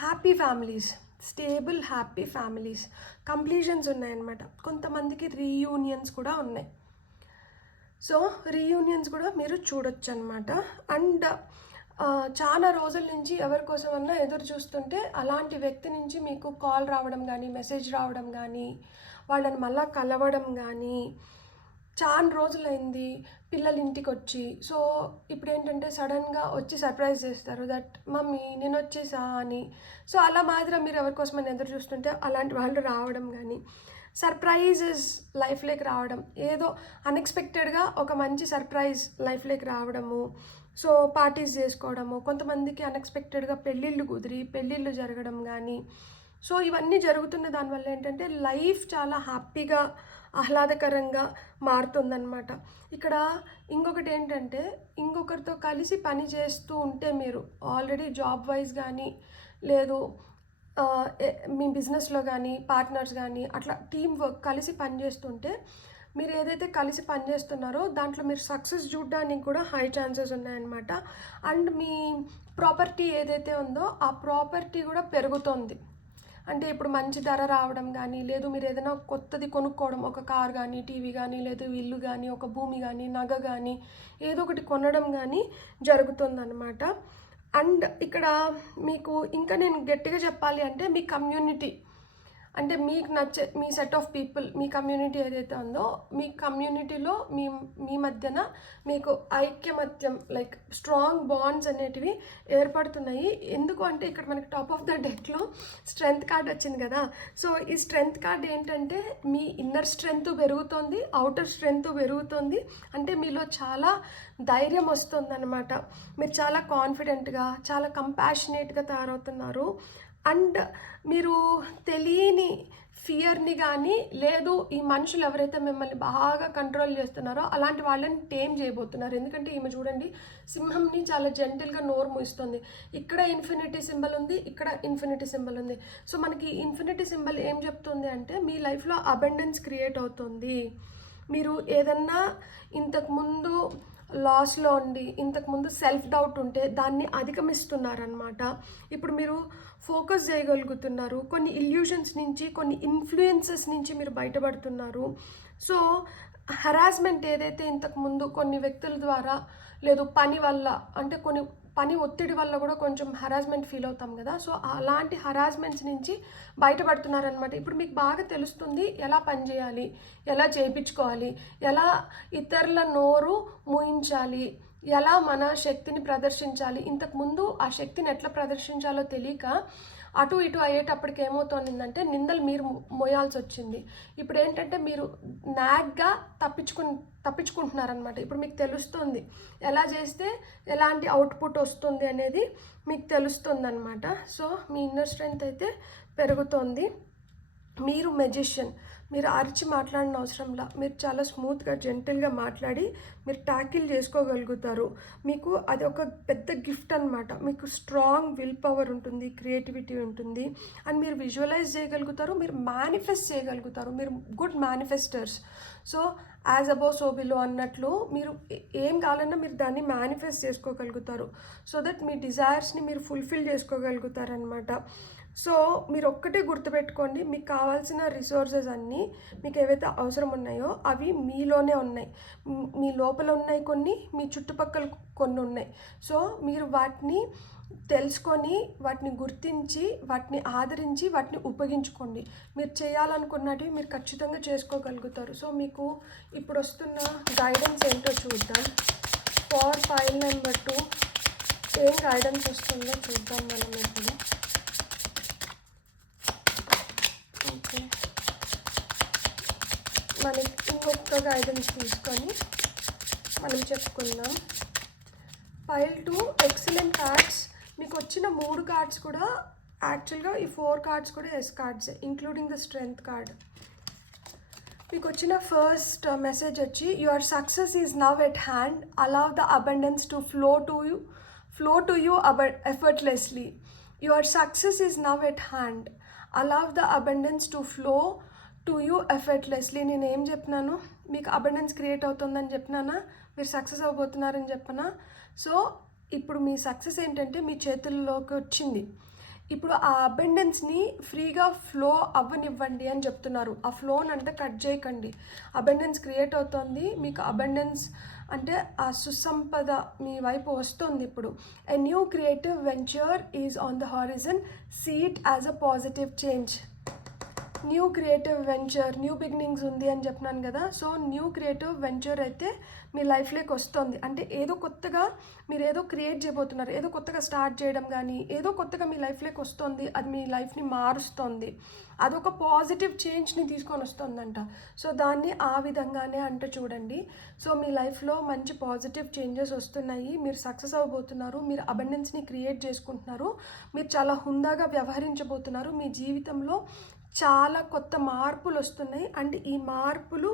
happy families, stable happy families, completions ఉన్నాయన్నమాట. కొంతమందికి రీయూనియన్స్ కూడా ఉన్నాయి. సో రీయూనియన్స్ కూడా మీరు చూడొచ్చు అనమాట. అండ్ చాలా రోజుల నుంచి ఎవరి కోసమన్నా ఎదురు చూస్తుంటే అలాంటి వ్యక్తి నుంచి మీకు కాల్ రావడం కానీ, మెసేజ్ రావడం కానీ, వాళ్ళని మళ్ళీ కలవడం కానీ, చాలా రోజులైంది పిల్లలు ఇంటికి వచ్చి, సో ఇప్పుడు ఏంటంటే సడన్గా వచ్చి సర్ప్రైజ్ చేస్తారు, దట్ మమ్మీ నేను వచ్చేసా అని. సో అలా మాదిరి మీరు ఎవరికోసమని ఎదురు చూస్తుంటే అలాంటి వాళ్ళు రావడం కానీ, సర్ప్రైజెస్ లైఫ్లోకి రావడం, ఏదో అన్ఎక్స్పెక్టెడ్గా ఒక మంచి సర్ప్రైజ్ లైఫ్లోకి రావడము, సో పార్టీస్ చేసుకోవడము, కొంతమందికి అన్ఎక్స్పెక్టెడ్గా పెళ్ళిళ్ళు జరగడం కానీ. సో ఇవన్నీ జరుగుతున్న దానివల్ల ఏంటంటే లైఫ్ చాలా హ్యాపీగా, ఆహ్లాదకరంగా మారుతుందన్నమాట. ఇక్కడ ఇంకొకటి ఏంటంటే, ఇంకొకరితో కలిసి పని చేస్తూ ఉంటే, మీరు ఆల్రెడీ జాబ్ వైజ్ కానీ, లేదు మీ బిజినెస్లో కానీ, పార్ట్నర్స్ కానీ, అట్లా టీమ్ వర్క్ కలిసి పనిచేస్తుంటే, మీరు ఏదైతే కలిసి పనిచేస్తున్నారో దాంట్లో మీరు సక్సెస్ చూడడానికి కూడా హై ఛాన్సెస్ ఉన్నాయన్నమాట. అండ్ మీ ప్రాపర్టీ ఏదైతే ఉందో ఆ ప్రాపర్టీ కూడా పెరుగుతుంది. అంటే ఇప్పుడు మంచి ధర రావడం కానీ, లేదు మీరు ఏదైనా కొత్తది కొనుక్కోవడం, ఒక కార్ కానీ, టీవీ కానీ, లేదు ఇల్లు కానీ, ఒక భూమి కానీ, నగ కానీ, ఏదో ఒకటి కొనడం కానీ జరుగుతుందన్నమాట. అండ్ ఇక్కడ మీకు ఇంకా నేను గట్టిగా చెప్పాలి అంటే, మీ కమ్యూనిటీ, అంటే మీకు నచ్చే మీ సెట్ ఆఫ్ పీపుల్, మీ కమ్యూనిటీ ఏదైతే ఉందో, మీ కమ్యూనిటీలో మీ మధ్యన మీకు ఐక్యమత్యం, లైక్ స్ట్రాంగ్ బాండ్స్ అనేటివి ఏర్పడుతున్నాయి. ఎందుకు అంటే ఇక్కడ మనకి టాప్ ఆఫ్ ద డెక్లో స్ట్రెంగ్త్ కార్డ్ వచ్చింది కదా. సో ఈ స్ట్రెంగ్త్ కార్డ్ ఏంటంటే, మీ ఇన్నర్ స్ట్రెంగ్త్ పెరుగుతుంది, అవుటర్ స్ట్రెంగ్త్ పెరుగుతుంది, అంటే మీలో చాలా ధైర్యం వస్తుంది అనమాట. మీరు చాలా కాన్ఫిడెంట్గా, చాలా కంపాషనేట్గా తయారవుతున్నారు. అండ్ మీరు తెలియని ఫియర్ని కానీ, లేదు ఈ మనుషులు ఎవరైతే మిమ్మల్ని బాగా కంట్రోల్ చేస్తున్నారో అలాంటి వాళ్ళని టేమ్ చేయబోతున్నారు. ఎందుకంటే ఈమె చూడండి, సింహంని చాలా జెంటిల్గా నోరు మూయిస్తుంది. ఇక్కడ ఇన్ఫినిటీ సింబల్ ఉంది, ఇక్కడ ఇన్ఫినిటీ సింబల్ ఉంది. సో మనకి ఇన్ఫినిటీ సింబల్ ఏం చెప్తుంది అంటే, మీ లైఫ్లో అబండెన్స్ క్రియేట్ అవుతుంది. మీరు ఏదన్నా ఇంతకుముందు లాస్లో ఉండి, ఇంతకుముందు సెల్ఫ్ డౌట్ ఉంటే దాన్ని అధిగమిస్తున్నారనమాట. ఇప్పుడు మీరు ఫోకస్ చేయగలుగుతున్నారు, కొన్ని ఇల్యూషన్స్ నుంచి, కొన్ని ఇన్ఫ్లుయెన్సెస్ నుంచి మీరు బయటపడుతున్నారు. సో హరాస్మెంట్ ఏదైతే ఇంతకుముందు కొన్ని వ్యక్తుల ద్వారా, లేదు పని వల్ల, అంటే కొన్ని పని ఒత్తిడి వల్ల కూడా కొంచెం హరాస్మెంట్ ఫీల్ అవుతాం కదా. సో అలాంటి హరాస్మెంట్స్ నుంచి బయటపడుతున్నారనమాట. ఇప్పుడు మీకు బాగా తెలుస్తుంది ఎలా పని చేయాలి, ఎలా చేయించుకోవాలి, ఎలా ఇతరుల నోరు మూయించాలి, ఎలా మన శక్తిని ప్రదర్శించాలి. ఇంతకుముందు ఆ శక్తిని ఎట్లా ప్రదర్శించాలో తెలియక అటు ఇటు అయ్యేటప్పటికి ఏమవుతుందంటే నిందలు మీరు మోయాల్సి వచ్చింది. ఇప్పుడు ఏంటంటే మీరు నాగ్గా తప్పించుకుంటున్నారనమాట. ఇప్పుడు మీకు తెలుస్తుంది ఎలా చేస్తే ఎలాంటి అవుట్పుట్ వస్తుంది అనేది మీకు తెలుస్తుంది అనమాట. సో మీ ఇన్నర్ స్ట్రెంగ్త్ అయితే పెరుగుతుంది. మీరు మెజిషియన్. మీరు అరిచి మాట్లాడిన అవసరంలా, మీరు చాలా స్మూత్గా జెంటిల్గా మాట్లాడి మీరు ట్యాకిల్ చేసుకోగలుగుతారు. మీకు అది ఒక పెద్ద గిఫ్ట్ అనమాట. మీకు స్ట్రాంగ్ విల్ పవర్ ఉంటుంది, క్రియేటివిటీ ఉంటుంది, అండ్ మీరు విజువలైజ్ చేయగలుగుతారు, మీరు మేనిఫెస్ట్ చేయగలుగుతారు, మీరు good manifesters. So as above so below అన్నట్లు మీరు ఏం కావాలన్నా మీరు దాన్ని మేనిఫెస్ట్ చేసుకోగలుగుతారు. సో దట్ మీ డిజైర్స్ని మీరు ఫుల్ఫిల్ చేసుకోగలుగుతారనమాట. సో మీరు ఒక్కటే గుర్తుపెట్టుకోండి, మీకు కావాల్సిన రిసోర్సెస్ అన్నీ మీకు ఏవైతే అవసరం ఉన్నాయో అవి మీలోనే ఉన్నాయి. మీ లోపల ఉన్నాయి కొన్ని, మీ చుట్టుపక్కల కొన్ని ఉన్నాయి. సో మీరు వాటిని తెలుసుకొని, వాటిని గుర్తించి, వాటిని ఆదరించి, వాటిని ఉపయోగించుకోండి. మీరు చేయాలనుకున్నవి మీరు ఖచ్చితంగా చేసుకోగలుగుతారు. సో మీకు ఇప్పుడు వస్తున్న గైడెన్స్ ఏంటో చూద్దాం. ఫర్ ఫైల్ నెంబర్ 2 ఏం గైడెన్స్ వస్తుందో చూద్దాం మనం ఇప్పుడు. ఓకే, మనకి ఇంకొక గైడెన్స్ తీసుకొని మనం చెప్పుకుందాం. File 2 excellent cards. మీకు వచ్చిన 3 కార్డ్స్ కూడా యాక్చువల్గా ఈ 4 కార్డ్స్ కూడా ఎస్ కార్డ్సే, ఇంక్లూడింగ్ ద స్ట్రెంగ్త్ కార్డ్. మీకు వచ్చిన ఫస్ట్ మెసేజ్ వచ్చి your success is now at hand, allow the abundance to flow to you effortlessly. Your success is now at hand, allow the abundance to flow to you effortlessly. నేను ఏం చెప్పినాను? మీకు అబండెన్స్ క్రియేట్ అవుతుందని చెప్పినానా? మీరు సక్సెస్ అవ్వబోతున్నారని చెప్పనా? సో ఇప్పుడు మీ సక్సెస్ ఏంటంటే మీ చేతుల్లోకి వచ్చింది. ఇప్పుడు ఆ అబండెన్స్ని ఫ్రీగా ఫ్లో అవ్వనివ్వండి అని చెప్తున్నారు. ఆ ఫ్లోని అంటే కట్ చేయకండి. అబండెన్స్ క్రియేట్ అవుతుంది, మీకు అబండెన్స్ అంటే ఆ సుసంపద మీ వైపు వస్తుంది. ఇప్పుడు a new creative venture is on the horizon, see it as a positive change. New creative venture, new beginnings ఉంది అని చెప్పినాను కదా. సో న్యూ క్రియేటివ్ వెంచర్ అయితే మీ లైఫ్లోకి వస్తుంది. అంటే ఏదో కొత్తగా మీరు ఏదో క్రియేట్ చేయబోతున్నారు, ఏదో కొత్తగా స్టార్ట్ చేయడం కానీ ఏదో కొత్తగా మీ లైఫ్లోకి వస్తుంది. అది మీ లైఫ్ని మారుస్తుంది, అదొక పాజిటివ్ చేంజ్ని తీసుకొని వస్తుందంట. సో దాన్ని ఆ విధంగానే అంట చూడండి. సో మీ లైఫ్లో మంచి పాజిటివ్ చేంజెస్ వస్తున్నాయి, మీరు సక్సెస్ అవ్వబోతున్నారు, మీరు అబండెన్స్ని క్రియేట్ చేసుకుంటున్నారు, మీరు చాలా హుందాగా వ్యవహరించబోతున్నారు. మీ జీవితంలో చాలా కొత్త మార్పులు వస్తున్నాయి, అండ్ ఈ మార్పులు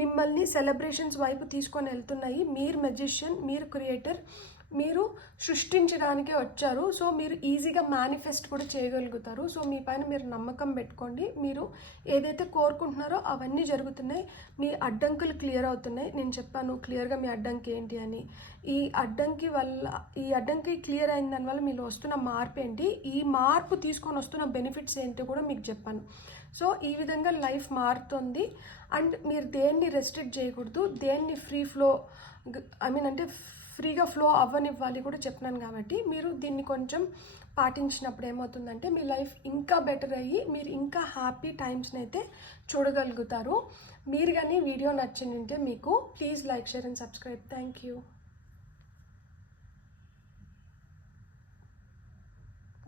మిమ్మల్ని సెలబ్రేషన్స్ వైపు తీసుకొని వెళ్తున్నాయి. మీరు మెజిషియన్, మీరు క్రియేటర్, మీరు సృష్టించడానికే వచ్చారు. సో మీరు ఈజీగా మేనిఫెస్ట్ కూడా చేయగలుగుతారు. సో మీ పైన మీరు నమ్మకం పెట్టుకోండి. మీరు ఏదైతే కోరుకుంటున్నారో అవన్నీ జరుగుతున్నాయి. మీ అడ్డంకులు క్లియర్ అవుతున్నాయి. నేను చెప్పాను క్లియర్గా మీ అడ్డంకి ఏంటి అని. ఈ అడ్డంకి క్లియర్ అయిన దానివల్ల మీలో వస్తున్న మార్పు ఏంటి, ఈ మార్పు తీసుకొని వస్తున్న బెనిఫిట్స్ ఏంటో కూడా మీకు చెప్పాను. సో ఈ విధంగా లైఫ్ మారుతుంది. అండ్ మీరు దేన్ని రెస్ట్రిక్ట్ చేయకూడదు, దేన్ని ఫ్రీ ఫ్లో అంటే ఫ్రీగా ఫ్లో అవ్వనివ్వాలి కూడా చెప్పినాను. కాబట్టి మీరు దీన్ని కొంచెం పాటించినప్పుడు ఏమవుతుందంటే మీ లైఫ్ ఇంకా బెటర్ అయ్యి మీరు ఇంకా హ్యాపీ టైమ్స్ని అయితే చూడగలుగుతారు. మీరు కానీ వీడియో నచ్చిందంటే మీకు please like, share and subscribe. Thank you.